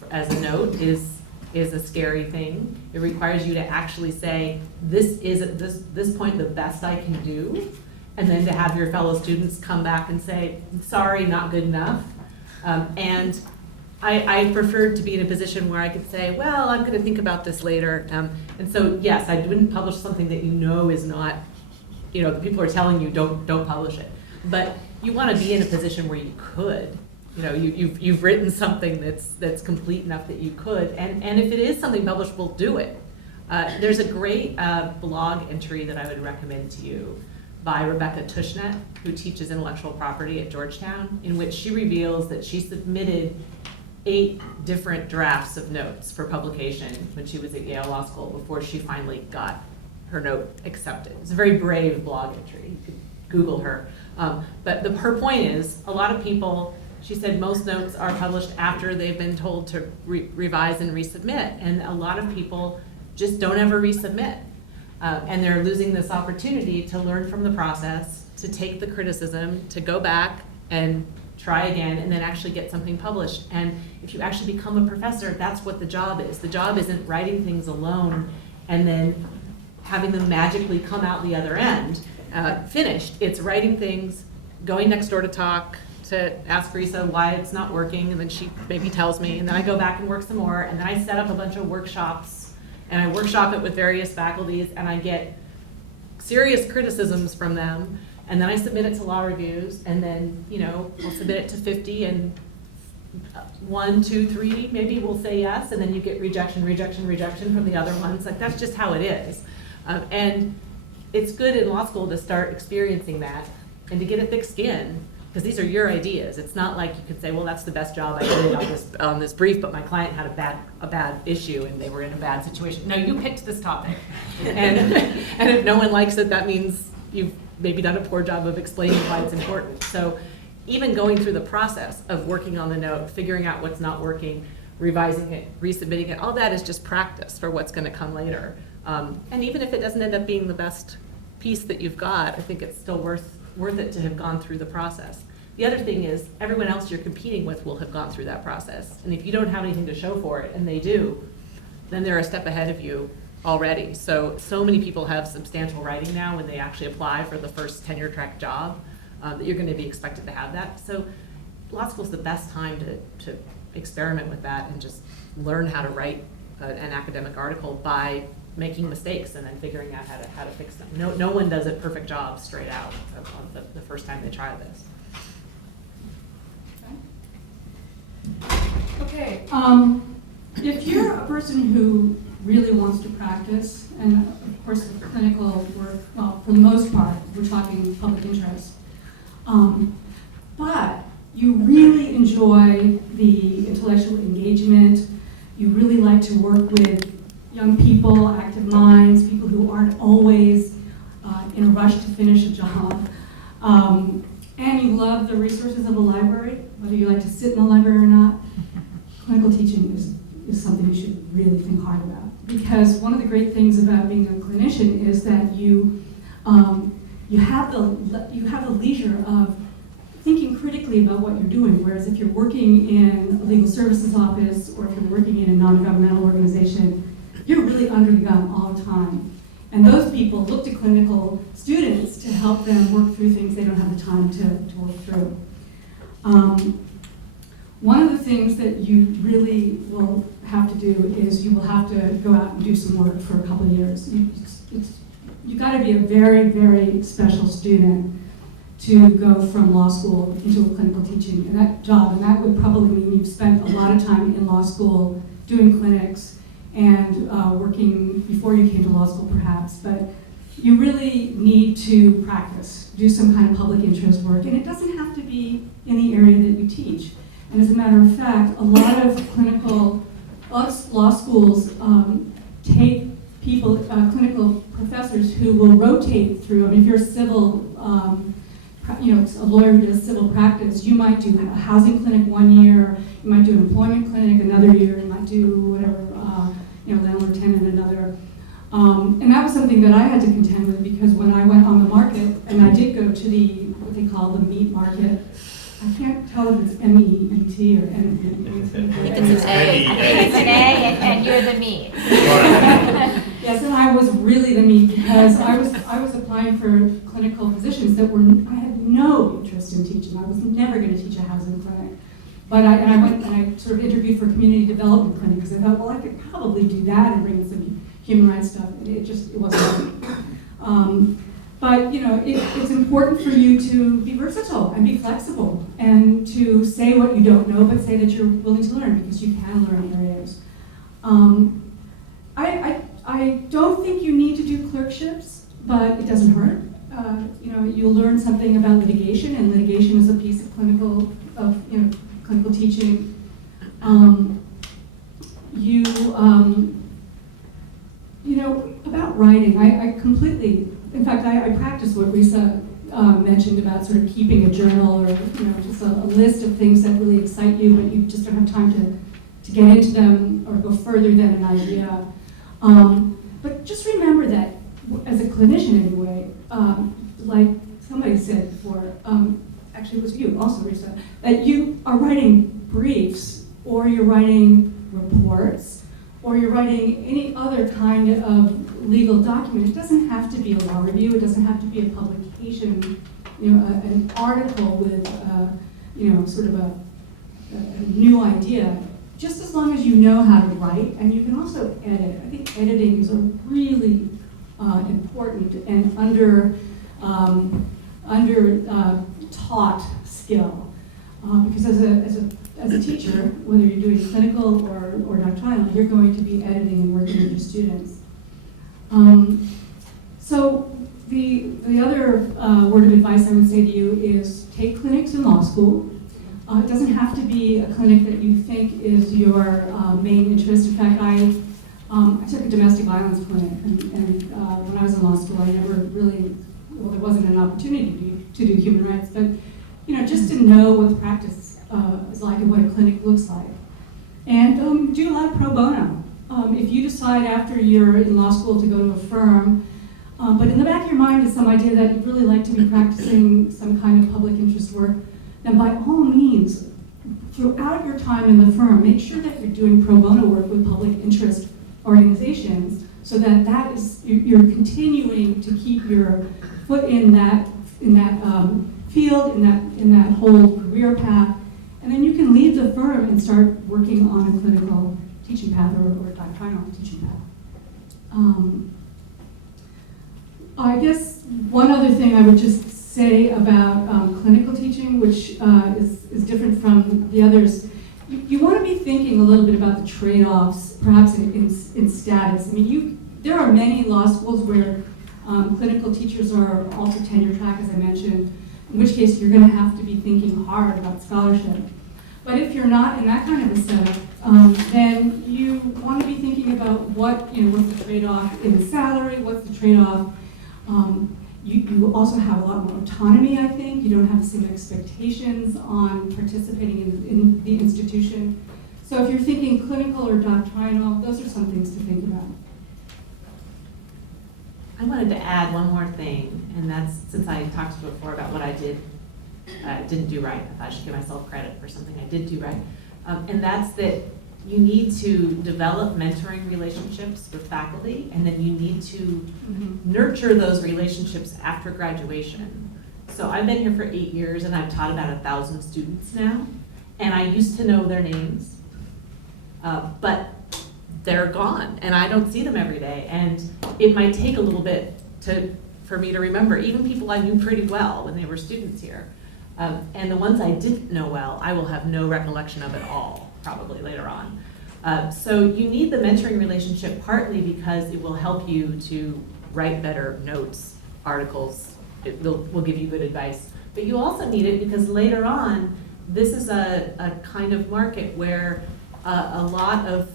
as a note is a scary thing. It requires you to actually say, this is at this point the best I can do, and then to have your fellow students come back and say, sorry, not good enough. And I preferred to be in a position where I could say, well, I'm going to think about this later. And so, yes, I wouldn't publish something that is not, the people are telling you don't publish it. But you want to be in a position where you could. You've written something that's complete enough that you could. And if it is something publishable, do it. There's a great blog entry that I would recommend to you by Rebecca Tushnet, who teaches intellectual property at Georgetown, in which she reveals that she submitted 8 different drafts of notes for publication when she was at Yale Law School before she finally got her note accepted. It's a very brave blog entry. You could Google her. But her point is, a lot of people, she said most notes are published after they've been told to revise and resubmit, and a lot of people just don't ever resubmit. And they're losing this opportunity to learn from the process, to take the criticism, to go back and try again, and then actually get something published. And if you actually become a professor, that's what the job is. The job isn't writing things alone and then having them magically come out the other end finished. It's writing things, going next door to talk, to ask Risa why it's not working, and then she maybe tells me, and then I go back and work some more, and then I set up a bunch of workshops, and I workshop it with various faculties, and I get serious criticisms from them. And then I submit it to law reviews, and then, we'll submit it to 50, and 1, 2, 3, maybe we'll say yes, and then you get rejection from the other ones. Like, that's just how it is. And it's good in law school to start experiencing that and to get a thick skin, because these are your ideas. It's not like you could say, well, that's the best job I did on this brief, but my client had a bad issue and they were in a bad situation. No, you picked this topic. And if no one likes it, that means you've maybe done a poor job of explaining why it's important. So even going through the process of working on the note, figuring out what's not working, revising it, resubmitting it, all that is just practice for what's going to come later. And even if it doesn't end up being the best piece that you've got, I think it's still worth it to have gone through the process. The other thing is, everyone else you're competing with will have gone through that process. And if you don't have anything to show for it, and they do, then they're a step ahead of you already. So many people have substantial writing now when they actually apply for the first tenure track job, that you're going to be expected to have that. So law school is the best time to experiment with that and just learn how to write an academic article by making mistakes and then figuring out how to fix them. No one does a perfect job straight out the first time they try this. Okay. If you're a person who really wants to practice, and of course the clinical work, well, for the most part, we're talking public interest, but you really enjoy the intellectual engagement, you really like to work with young people, active minds, people who aren't always in a rush to finish a job. And you love the resources of the library, whether you like to sit in the library or not. Clinical teaching is something you should really think hard about. Because one of the great things about being a clinician is that you have the leisure of thinking critically about what you're doing, whereas if you're working in a legal services office or if you're working in a non-governmental organization, you're really under the gun all the time. And those people look to clinical students to help them work through things they don't have the time to work through. One of the things that you really will have to do is you will have to go out and do some work for a couple of years. You've got to be a very, very special student to go from law school into a clinical teaching and that job, and that would probably mean you've spent a lot of time in law school doing clinics and working before you came to law school perhaps, but you really need to practice, do some kind of public interest work, and it doesn't have to be in the area that you teach. And as a matter of fact, a lot of law schools take people, clinical professors who will rotate through. I mean, if you're a civil, a lawyer who does civil practice, you might do a housing clinic one year, you might do an employment clinic another year, you might do whatever, landlord tenant another. And that was something that I had to contend with because when I went on the market, and I did go to what they call the meat market. I can't tell if it's M-E-E-T or M-E-E-T. I think it's an A. I think it's an A, and you're the meat. Yes, and I was really the meat because I was applying for clinical positions that I had no interest in teaching. I was never going to teach a housing clinic. But I went and I sort of interviewed for community development clinic because I thought, well, I could probably do that and bring in some human rights stuff. It wasn't. But it's important for you to be versatile and be flexible and to say what you don't know, but say that you're willing to learn because you can learn areas. I don't think you need to do clerkships, but it doesn't hurt. You'll learn something about litigation, and litigation is a piece of clinical teaching. About writing, I completely. In fact, I practice what Risa mentioned about sort of keeping a journal or just a list of things that really excite you, but you just don't have time to get into them or go further than an idea. But just remember that, as a clinician anyway, like somebody said before, actually it was you also, Risa, that you are writing briefs or you're writing reports or you're writing any other kind of legal document. It doesn't have to be a law review. It doesn't have to be a publication, an article with, sort of a new idea. Just as long as you know how to write, and you can also edit. I think editing is a really important and taught skill, because as a teacher, whether you're doing clinical or doctrinal, you're going to be editing and working with your students. So the other word of advice I would say to you is take clinics in law school. It doesn't have to be a clinic that you think is your main interest. In fact, I took a domestic violence clinic, and when I was in law school, I never really, there wasn't an opportunity to do human rights, but just to know what the practice is like and what a clinic looks like. And do a lot of pro bono. If you decide after you're in law school to go to a firm, but in the back of your mind is some idea that you'd really like to be practicing some kind of public interest work, then by all means, throughout your time in the firm, make sure that you're doing pro bono work with public interest organizations so that you're continuing to keep your foot in that field, in that whole career path, and then you can leave the firm and start working on a clinical teaching path or doctrinal teaching path. I guess one other thing I would just say about clinical teaching, which is different from the others, you want to be thinking a little bit about the trade-offs, perhaps in status. I mean, there are many law schools where clinical teachers are also tenure track, as I mentioned, in which case you're going to have to be thinking hard about scholarship. But if you're not in that kind of a setup, then you want to be thinking about what's the trade-off in salary, what's the trade-off. You also have a lot more autonomy, I think. You don't have the same expectations on participating in the institution. So if you're thinking clinical or doctrinal, those are some things to think about. I wanted to add one more thing, and that's, since I talked before about what I didn't do right, I thought I should give myself credit for something I did do right. And that's that you need to develop mentoring relationships with faculty, and then you need to nurture those relationships after graduation. So I've been here for 8 years, and I've taught about 1,000 students now, and I used to know their names, but they're gone, and I don't see them every day, and it might take a little bit for me to remember, even people I knew pretty well when they were students here. And the ones I didn't know well, I will have no recollection of at all, probably later on. So you need the mentoring relationship partly because it will help you to write better notes, articles, it will give you good advice. But you also need it because later on, this is a kind of market where a lot of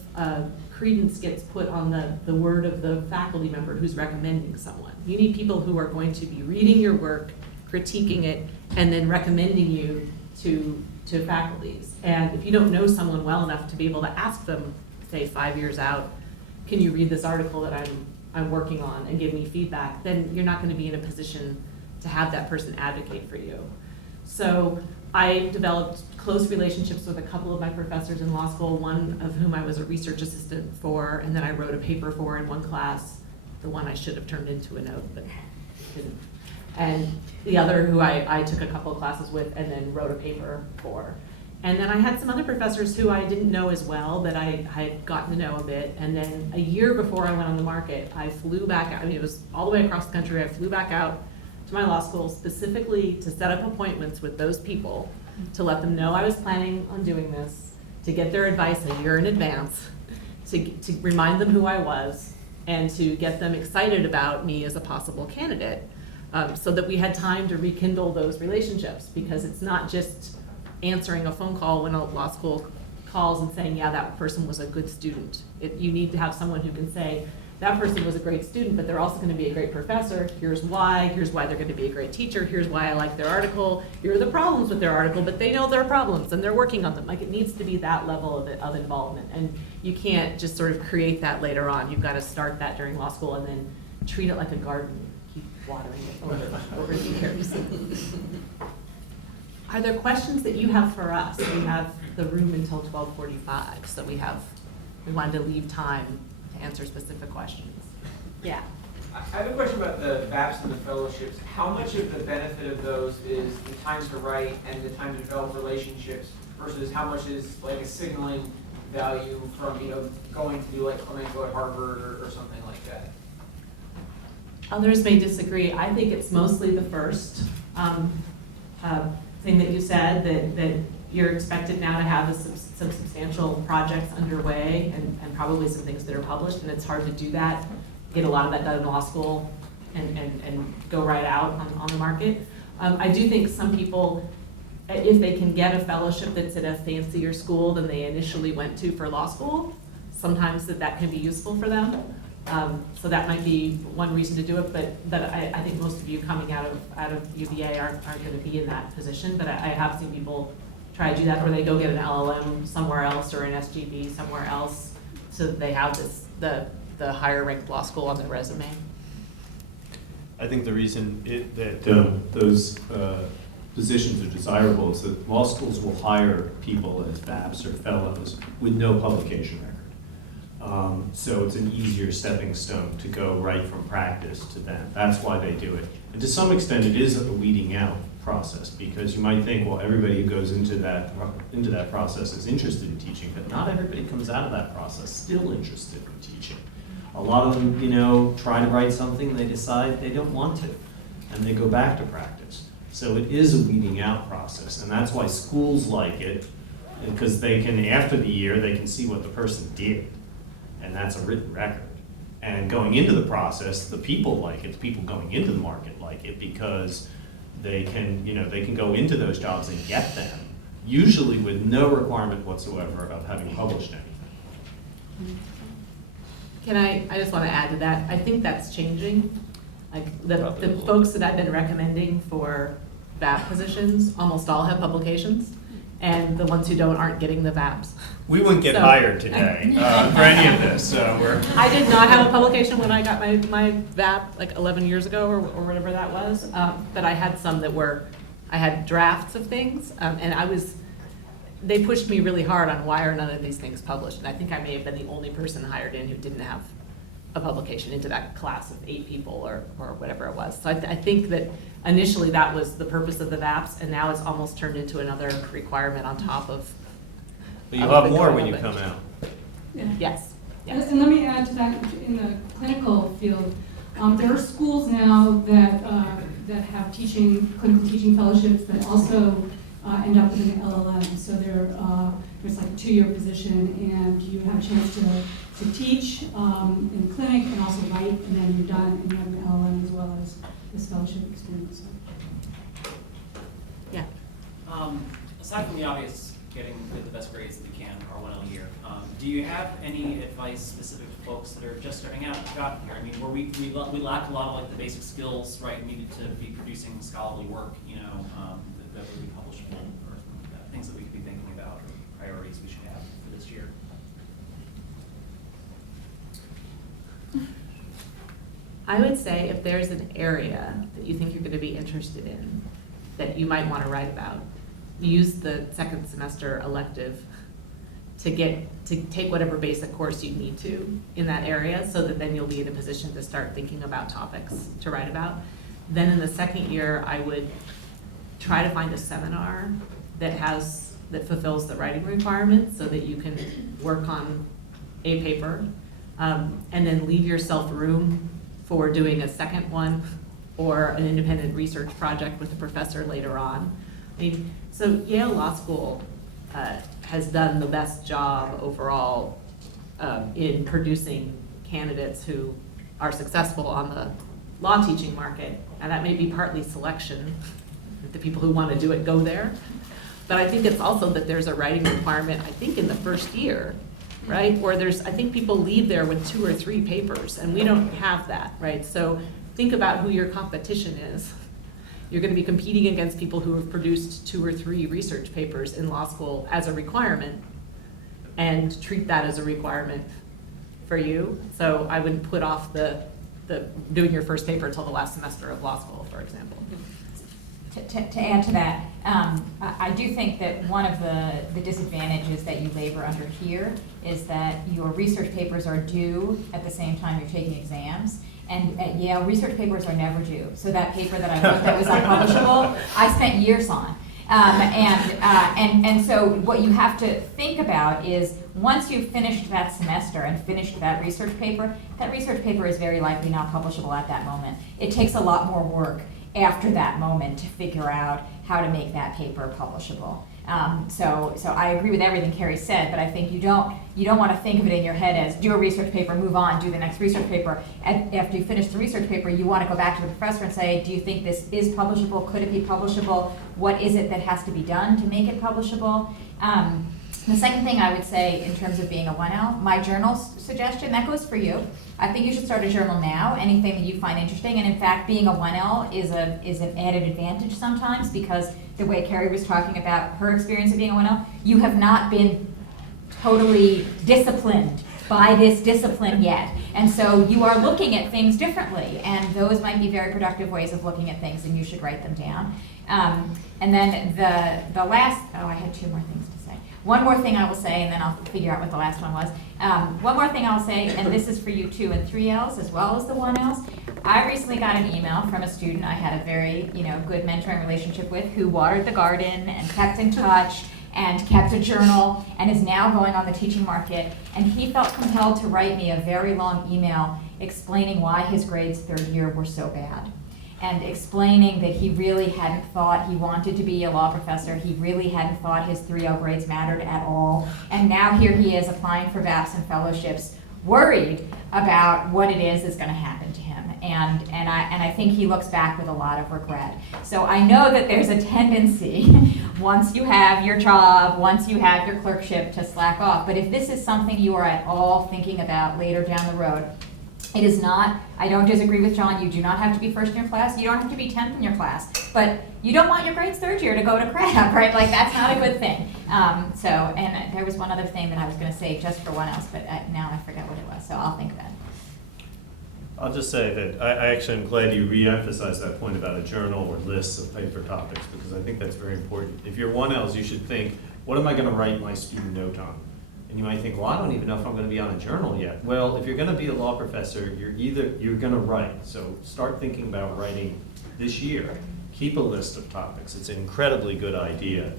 credence gets put on the word of the faculty member who's recommending someone. You need people who are going to be reading your work, critiquing it, and then recommending you to faculties. And if you don't know someone well enough to be able to ask them, say 5 years out, can you read this article that I'm working on and give me feedback, then you're not going to be in a position to have that person advocate for you. So I developed close relationships with a couple of my professors in law school, one of whom I was a research assistant for, and then I wrote a paper for in one class, the one I should have turned into a note, but didn't. And the other who I took a couple of classes with and then wrote a paper for. And then I had some other professors who I didn't know as well, but I had gotten to know a bit. And then a year before I went on the market, I flew back out. I mean, it was all the way across the country. I flew back out to my law school specifically to set up appointments with those people, to let them know I was planning on doing this, to get their advice a year in advance, to remind them who I was, and to get them excited about me as a possible candidate. So that we had time to rekindle those relationships, because it's not just answering a phone call when a law school calls and saying, yeah, that person was a good student. You need to have someone who can say, that person was a great student, but they're also going to be a great professor. Here's why they're going to be a great teacher. Here's why I like their article. Here are the problems with their article, but they know their problems and they're working on them. Like, it needs to be that level of involvement. And you can't just sort of create that later on. You've got to start that during law school and then treat it like a garden. Keep watering it over the years. Are there questions that you have for us? We have the room until 12:45, so we wanted to leave time to answer specific questions. Yeah. I have a question about the VAPs and the fellowships. How much of the benefit of those is the time to write and the time to develop relationships versus how much is like a signaling value from going to do like clinical at Harvard or something like that? Others may disagree. I think it's mostly the first thing that you said, that you're expected now to have some substantial projects underway and probably some things that are published, and it's hard to do that, get a lot of that done in law school and go right out on the market. I do think some people, if they can get a fellowship that's at a fancier school than they initially went to for law school, sometimes that can be useful for them. So that might be one reason to do it, but I think most of you coming out of UVA aren't going to be in that position, but I have seen people try to do that, or they go get an LLM somewhere else or an SGB somewhere else, so that they have the higher ranked law school on their resume. I think the reason that those positions are desirable is that law schools will hire people as VAPs or fellows with no publication record. So it's an easier stepping stone to go right from practice to them. That's why they do it. And to some extent, it is a weeding out process, because you might think, well, everybody who goes into that process is interested in teaching, but not everybody comes out of that process still interested in teaching. A lot of them, try to write something, and they decide they don't want to, and they go back to practice. So it is a weeding out process, and that's why schools like it, because they can, after the year, they can see what the person did, and that's a written record. And going into the process, the people like it, the people going into the market like it, because they can go into those jobs and get them usually with no requirement whatsoever of having published anything. I just want to add to that, I think that's changing. Like, the folks that I've been recommending for VAP positions, almost all have publications, and the ones who don't aren't getting the VAPs. We wouldn't get So- hired today for any of this, so I did not have a publication when I got my VAP like 11 years ago or whatever that was, but I had some that I had drafts of things, and they pushed me really hard on why are none of these things published, and I think I may have been the only person hired in who didn't have a publication into that class of 8 people or whatever it was. So I think that initially that was the purpose of the VAPs, and now it's almost turned into another requirement on top of. but you'll have more when you come out. Yeah. Yes, And yes. and let me add to that, in the clinical field, there are schools now that have clinical teaching fellowships that also end up in an LLM. So there's like a 2-year position, and you have a chance to teach in clinic and also write, and then you're done, and you have an LLM as well as this fellowship experience. Yeah. Aside from the obvious getting the best grades that you can, or 1 a year, do you have any advice specific to folks that are just starting out, got here? I mean, where we lack a lot of like the basic skills, right, needed to be producing scholarly work, that would be publishable, or things that we could be thinking about, or priorities we should have for this year? I would say if there's an area that you think you're going to be interested in, that you might want to write about, use the second semester elective to take whatever basic course you need to in that area, so that then you'll be in a position to start thinking about topics to write about. Then in the second year, I would try to find a seminar that fulfills the writing requirements, so that you can work on a paper, and then leave yourself room for doing a second one or an independent research project with a professor later on. I mean, so Yale Law School has done the best job overall in producing candidates who are successful on the law teaching market, and that may be partly selection. The people who want to do it go there. But I think it's also that there's a writing requirement, I think, in the first year, right? Or I think people leave there with 2 or 3 papers, and we don't have that, right? So think about who your competition is. You're going to be competing against people who have produced 2 or 3 research papers in law school as a requirement, and treat that as a requirement for you. So I wouldn't put off the doing your first paper until the last semester of law school, for example. To add to that, I do think that one of the disadvantages that you labor under here is that your research papers are due at the same time you're taking exams. And at Yale, research papers are never due. So that paper that I wrote that was unpublishable, I spent years on. And so what you have to think about is, once you've finished that semester and finished that research paper is very likely not publishable at that moment. It takes a lot more work after that moment to figure out how to make that paper publishable. So I agree with everything Kerry said, but I think you don't want to think of it in your head as do a research paper, move on, do the next research paper. And after you finish the research paper, you want to go back to the professor and say, do you think this is publishable? Could it be publishable? What is it that has to be done to make it publishable? The second thing I would say in terms of being a 1L, my journal suggestion, that goes for you. I think you should start a journal now, anything that you find interesting. And in fact, being a 1L is an added advantage sometimes, because the way Kerry was talking about her experience of being a 1L, you have not been totally disciplined by this discipline yet. And so you are looking at things differently, and those might be very productive ways of looking at things, and you should write them down. And then the last, I had 2 more things to say. One more thing I will say, and then I'll figure out what the last one was. One more thing I'll say, and this is for you 2 and 3Ls as well as the 1Ls. I recently got an email from a student I had a very good mentoring relationship with, who watered the garden and kept in touch and kept a journal and is now going on the teaching market. And he felt compelled to write me a very long email explaining why his grades 3rd year were so bad, and explaining that he really hadn't thought he wanted to be a law professor. He really hadn't thought his 3L grades mattered at all. And now here he is applying for VAPs and fellowships, worried about what it is that's going to happen to him. And I think he looks back with a lot of regret. So I know that there's a tendency once you have your job, once you have your clerkship, to slack off. But if this is something you are at all thinking about later down the road, it is not, I don't disagree with John, you do not have to be first in your class, you don't have to be 10th in your class, but you don't want your grades third year to go to crap, right? Like, that's not a good thing. And there was one other thing that I was gonna say just for one else, but now I forgot what it was, so I'll think about it. I'll just say that I actually am glad you re-emphasized that point about a journal or lists of paper topics, because I think that's very important. If you're 1Ls, you should think, what am I gonna write my student note on? And you might think, well, I don't even know if I'm gonna be on a journal yet. Well, if you're gonna be a law professor, you're gonna write. So start thinking about writing this year. Keep a list of topics. It's an incredibly good idea.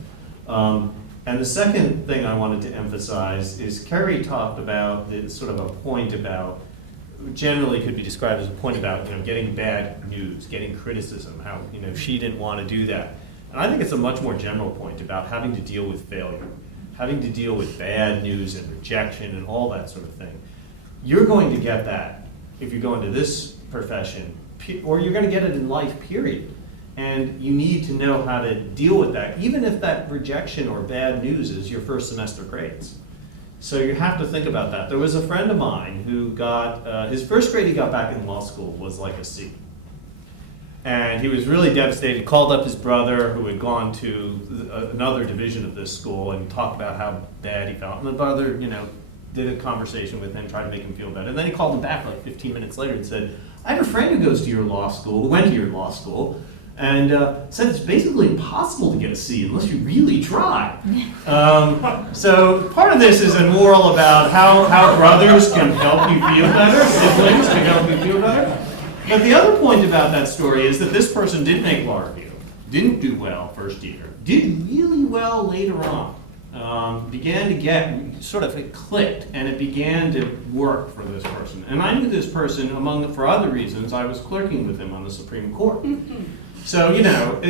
And the second thing I wanted to emphasize is Kerry talked about sort of a point about, generally could be described as a point about, getting bad news, getting criticism, how, she didn't want to do that. And I think it's a much more general point about having to deal with failure, having to deal with bad news and rejection and all that sort of thing. You're going to get that if you go into this profession, or you're going to get it in life, period. And you need to know how to deal with that, even if that rejection or bad news is your first semester grades. So you have to think about that. There was a friend of mine who got, his first grade he got back in law school was like a C. And he was really devastated. He called up his brother who had gone to another division of this school and talked about how bad he felt. And the brother, did a conversation with him, tried to make him feel better. And then he called him back like 15 minutes later and said, I have a friend who goes to your law school, who went to your law school, and said it's basically impossible to get a C unless you really try. So part of this is a moral about how brothers can help you feel better, siblings can help you feel better. But the other point about that story is that this person did make law review, didn't do well first year, did really well later on. Began to get, sort of, it clicked, and it began to work for this person. And I knew this person, for other reasons, I was clerking with him on the Supreme Court. So,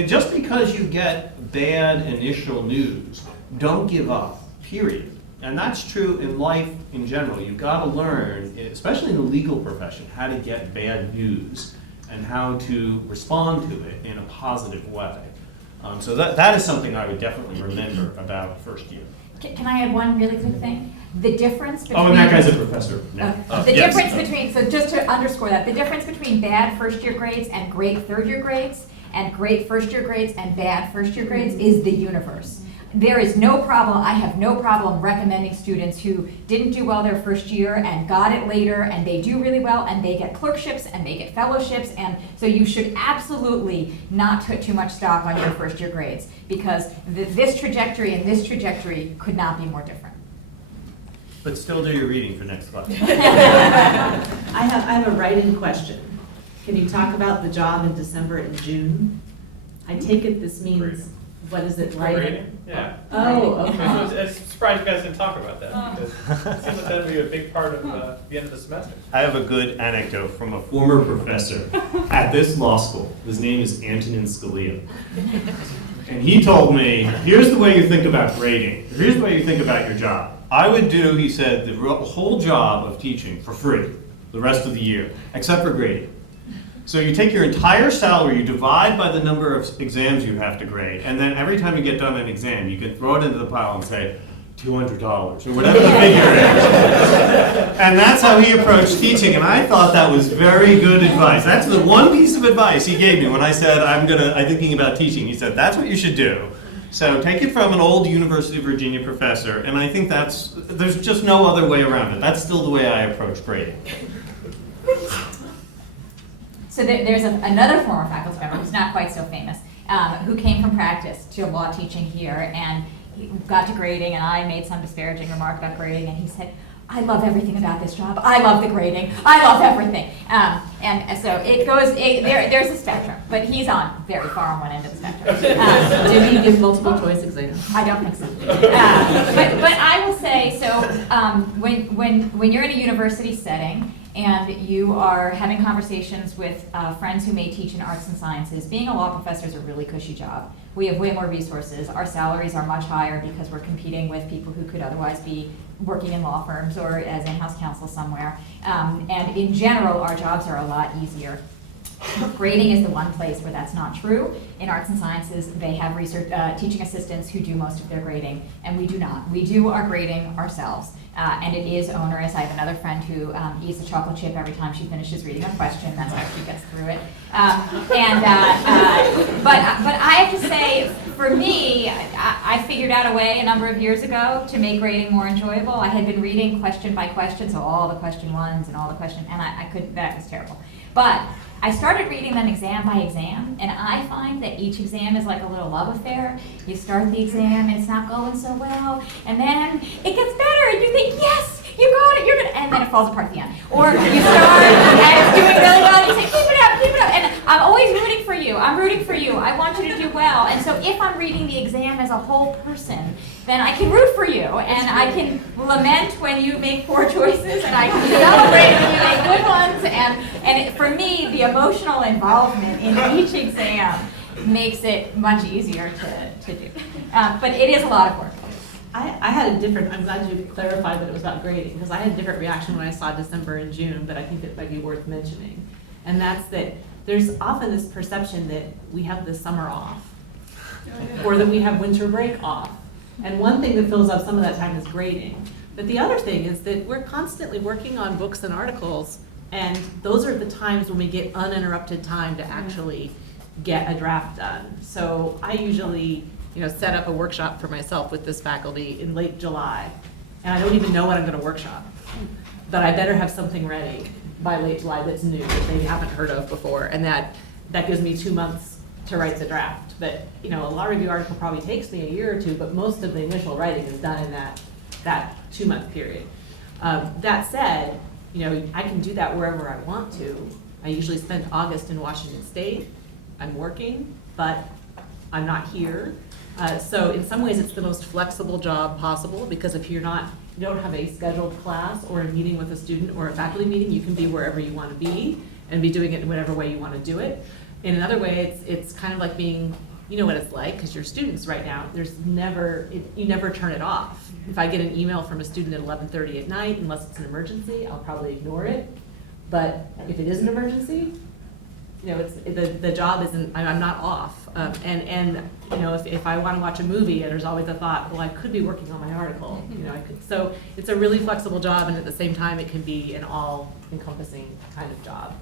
just because you get bad initial news, don't give up, period. And that's true in life in general. You've got to learn, especially in the legal profession, how to get bad news and how to respond to it in a positive way. So that is something I would definitely remember about first year. Can I add one really quick thing? The difference between... Oh, and that guy's a professor now. The Yes. difference between, so just to underscore that, the difference between bad first year grades and great third year grades and great first year grades and bad first year grades is the universe. There is no problem, I have no problem recommending students who didn't do well their first year and got it later, and they do really well, and they get clerkships and they get fellowships, and so you should absolutely not put too much stock on your first year grades, because this trajectory and this trajectory could not be more different. But still do your reading for next class. I have a write-in question. Can you talk about the job in December and June? I take it this means, what is it, writing? Grading? Yeah. Oh, okay. I'm surprised you guys didn't talk about that, because it seems like that would be a big part of the end of the semester. I have a good anecdote from a former professor at this law school. His name is Antonin Scalia. And he told me, here's the way you think about grading. Here's the way you think about your job. I would do, he said, the whole job of teaching for free the rest of the year, except for grading. So you take your entire salary, you divide by the number of exams you have to grade, and then every time you get done an exam, you can throw it into the pile and say, $200, or whatever the figure is. And that's how he approached teaching, and I thought that was very good advice. That's the one piece of advice he gave me when I said, I'm thinking about teaching. He said, that's what you should do. So take it from an old University of Virginia professor, and I think there's just no other way around it. That's still the way I approach grading. So there's another former faculty member who's not quite so famous, who came from practice to law teaching here, and he got to grading, and I made some disparaging remark about grading, and he said, I love everything about this job. I love the grading. I love everything. And so it goes, there's a spectrum, but he's on very far on one end of the spectrum. Did he give multiple choice exams? I don't think so. But I will say, so when you're in a university setting and you are having conversations with friends who may teach in arts and sciences, being a law professor is a really cushy job. We have way more resources. Our salaries are much higher because we're competing with people who could otherwise be working in law firms or as in-house counsel somewhere. And in general, our jobs are a lot easier. Grading is the one place where that's not true. In arts and sciences, they have research teaching assistants who do most of their grading, and we do not. We do our grading ourselves, and it is onerous. I have another friend who eats a chocolate chip every time she finishes reading a question. That's how she gets through it. But I have to say, for me, I figured out a way a number of years ago to make grading more enjoyable. I had been reading question by question, so all the question ones and all the question, and I couldn't. That was terrible. But I started reading them exam by exam, and I find that each exam is like a little love affair. You start the exam, and it's not going so well, and then it gets better, and you think, yes, you got it, you're good, and then it falls apart at the end. Or you start, and it's doing really well, and you say, keep it up, and I'm always rooting for you. I'm rooting for you. I want you to do well. And so if I'm reading the exam as a whole person, then I can root for you, and I can lament when you make poor choices, and I can celebrate when you make good ones. For me, the emotional involvement in each exam makes it much easier to do. But it is a lot of work. I had a different, I'm glad you clarified that it was about grading, because I had a different reaction when I saw December and June, but I think it might be worth mentioning. And that's that there's often this perception that we have the summer off, or that we have winter break off. And one thing that fills up some of that time is grading. But the other thing is that we're constantly working on books and articles, and those are the times when we get uninterrupted time to actually get a draft done. So I usually, set up a workshop for myself with this faculty in late July, and I don't even know what I'm gonna workshop. But I better have something ready by late July that's new, that they haven't heard of before, and that gives me 2 months to write the draft. But, a law review article probably takes me a year or two, but most of the initial writing is done in that 2-month period. That said, I can do that wherever I want to. I usually spend August in Washington State. I'm working, but I'm not here. So in some ways, it's the most flexible job possible, because if you don't have a scheduled class or a meeting with a student or a faculty meeting, you can be wherever you want to be and be doing it in whatever way you want to do it. In another way, it's kind of like being, what it's like, because you're students right now, you never turn it off. If I get an email from a student at 11:30 at night, unless it's an emergency, I'll probably ignore it. But if it is an emergency, the job isn't, I'm not off. If I want to watch a movie, there's always a thought, well, I could be working on my article. So it's a really flexible job, and at the same time, it can be an all-encompassing kind of job.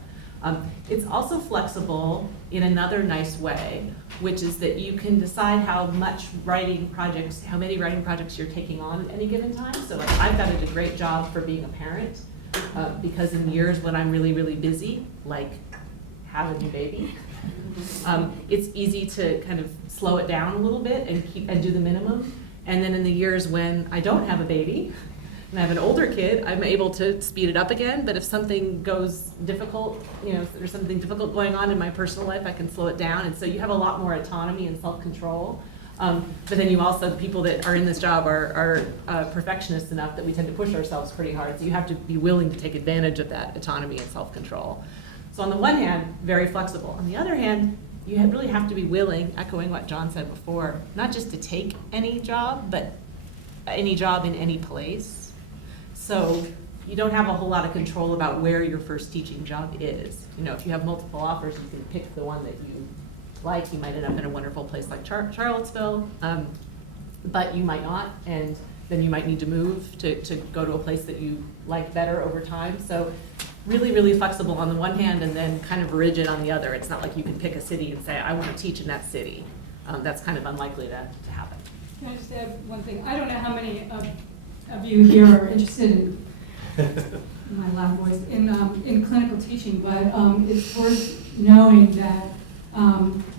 It's also flexible in another nice way, which is that you can decide how many writing projects you're taking on at any given time. So I've found it a great job for being a parent, because in years when I'm really, really busy, like have a new baby, it's easy to kind of slow it down a little bit and do the minimum. And then in the years when I don't have a baby, and I have an older kid, I'm able to speed it up again. But if something goes difficult, if there's something difficult going on in my personal life, I can slow it down. And so you have a lot more autonomy and self-control. But then you also, the people that are in this job are perfectionists enough that we tend to push ourselves pretty hard. So you have to be willing to take advantage of that autonomy and self-control. So on the one hand, very flexible. On the other hand, you really have to be willing, echoing what John said before, not just to take any job, but any job in any place. So you don't have a whole lot of control about where your first teaching job is. If you have multiple offers, you can pick the one that you like. You might end up in a wonderful place like Charlottesville, but you might not, and then you might need to move to go to a place that you like better over time. So really, really flexible on the one hand, and then kind of rigid on the other. It's not like you can pick a city and say, I want to teach in that city. That's kind of unlikely to happen. Can I just add one thing? I don't know how many of you here are interested in my loud voice in clinical teaching, but it's worth knowing that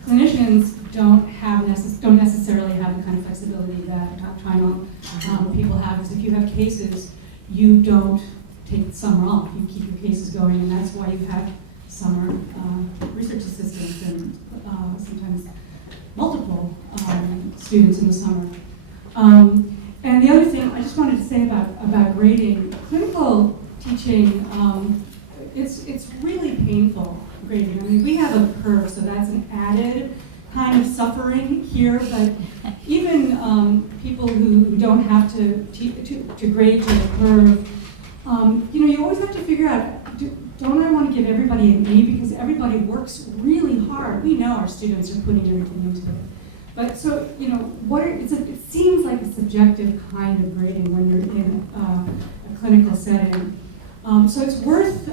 clinicians don't necessarily have the kind of flexibility that doctrinal people have. Because if you have cases, you don't take the summer off. You keep your cases going, and that's why you have summer research assistants and sometimes multiple students in the summer. And the other thing I just wanted to say about grading, clinical teaching, it's really painful grading. I mean, we have a curve, so that's an added kind of suffering here, but even people who don't have to grade to the curve, you always have to figure out, don't I want to give everybody an A because everybody works really hard? We know our students are putting everything into it. But so, you know, it seems like a subjective kind of grading when you're in a clinical setting. So it's worth,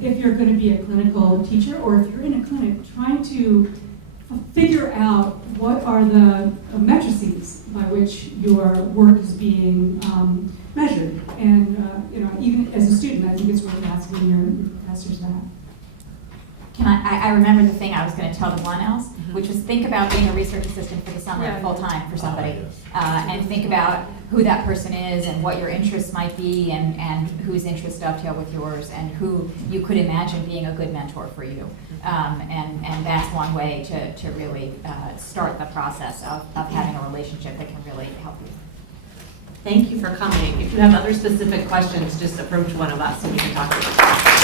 if you're going to be a clinical teacher or if you're in a clinic, trying to figure out what are the matrices by which your work is being measured. And, you know, even as a student, I think it's worth asking your professors that. I remember the thing I was going to tell the one else, which was think about being a research assistant for the summer, full-time for somebody. And think about who that person is and what your interests might be and whose interests dovetail with yours and who you could imagine being a good mentor for you. And that's one way to really start the process of having a relationship that can really help you. Thank you for coming. If you have other specific questions, just approach one of us and we can talk about it.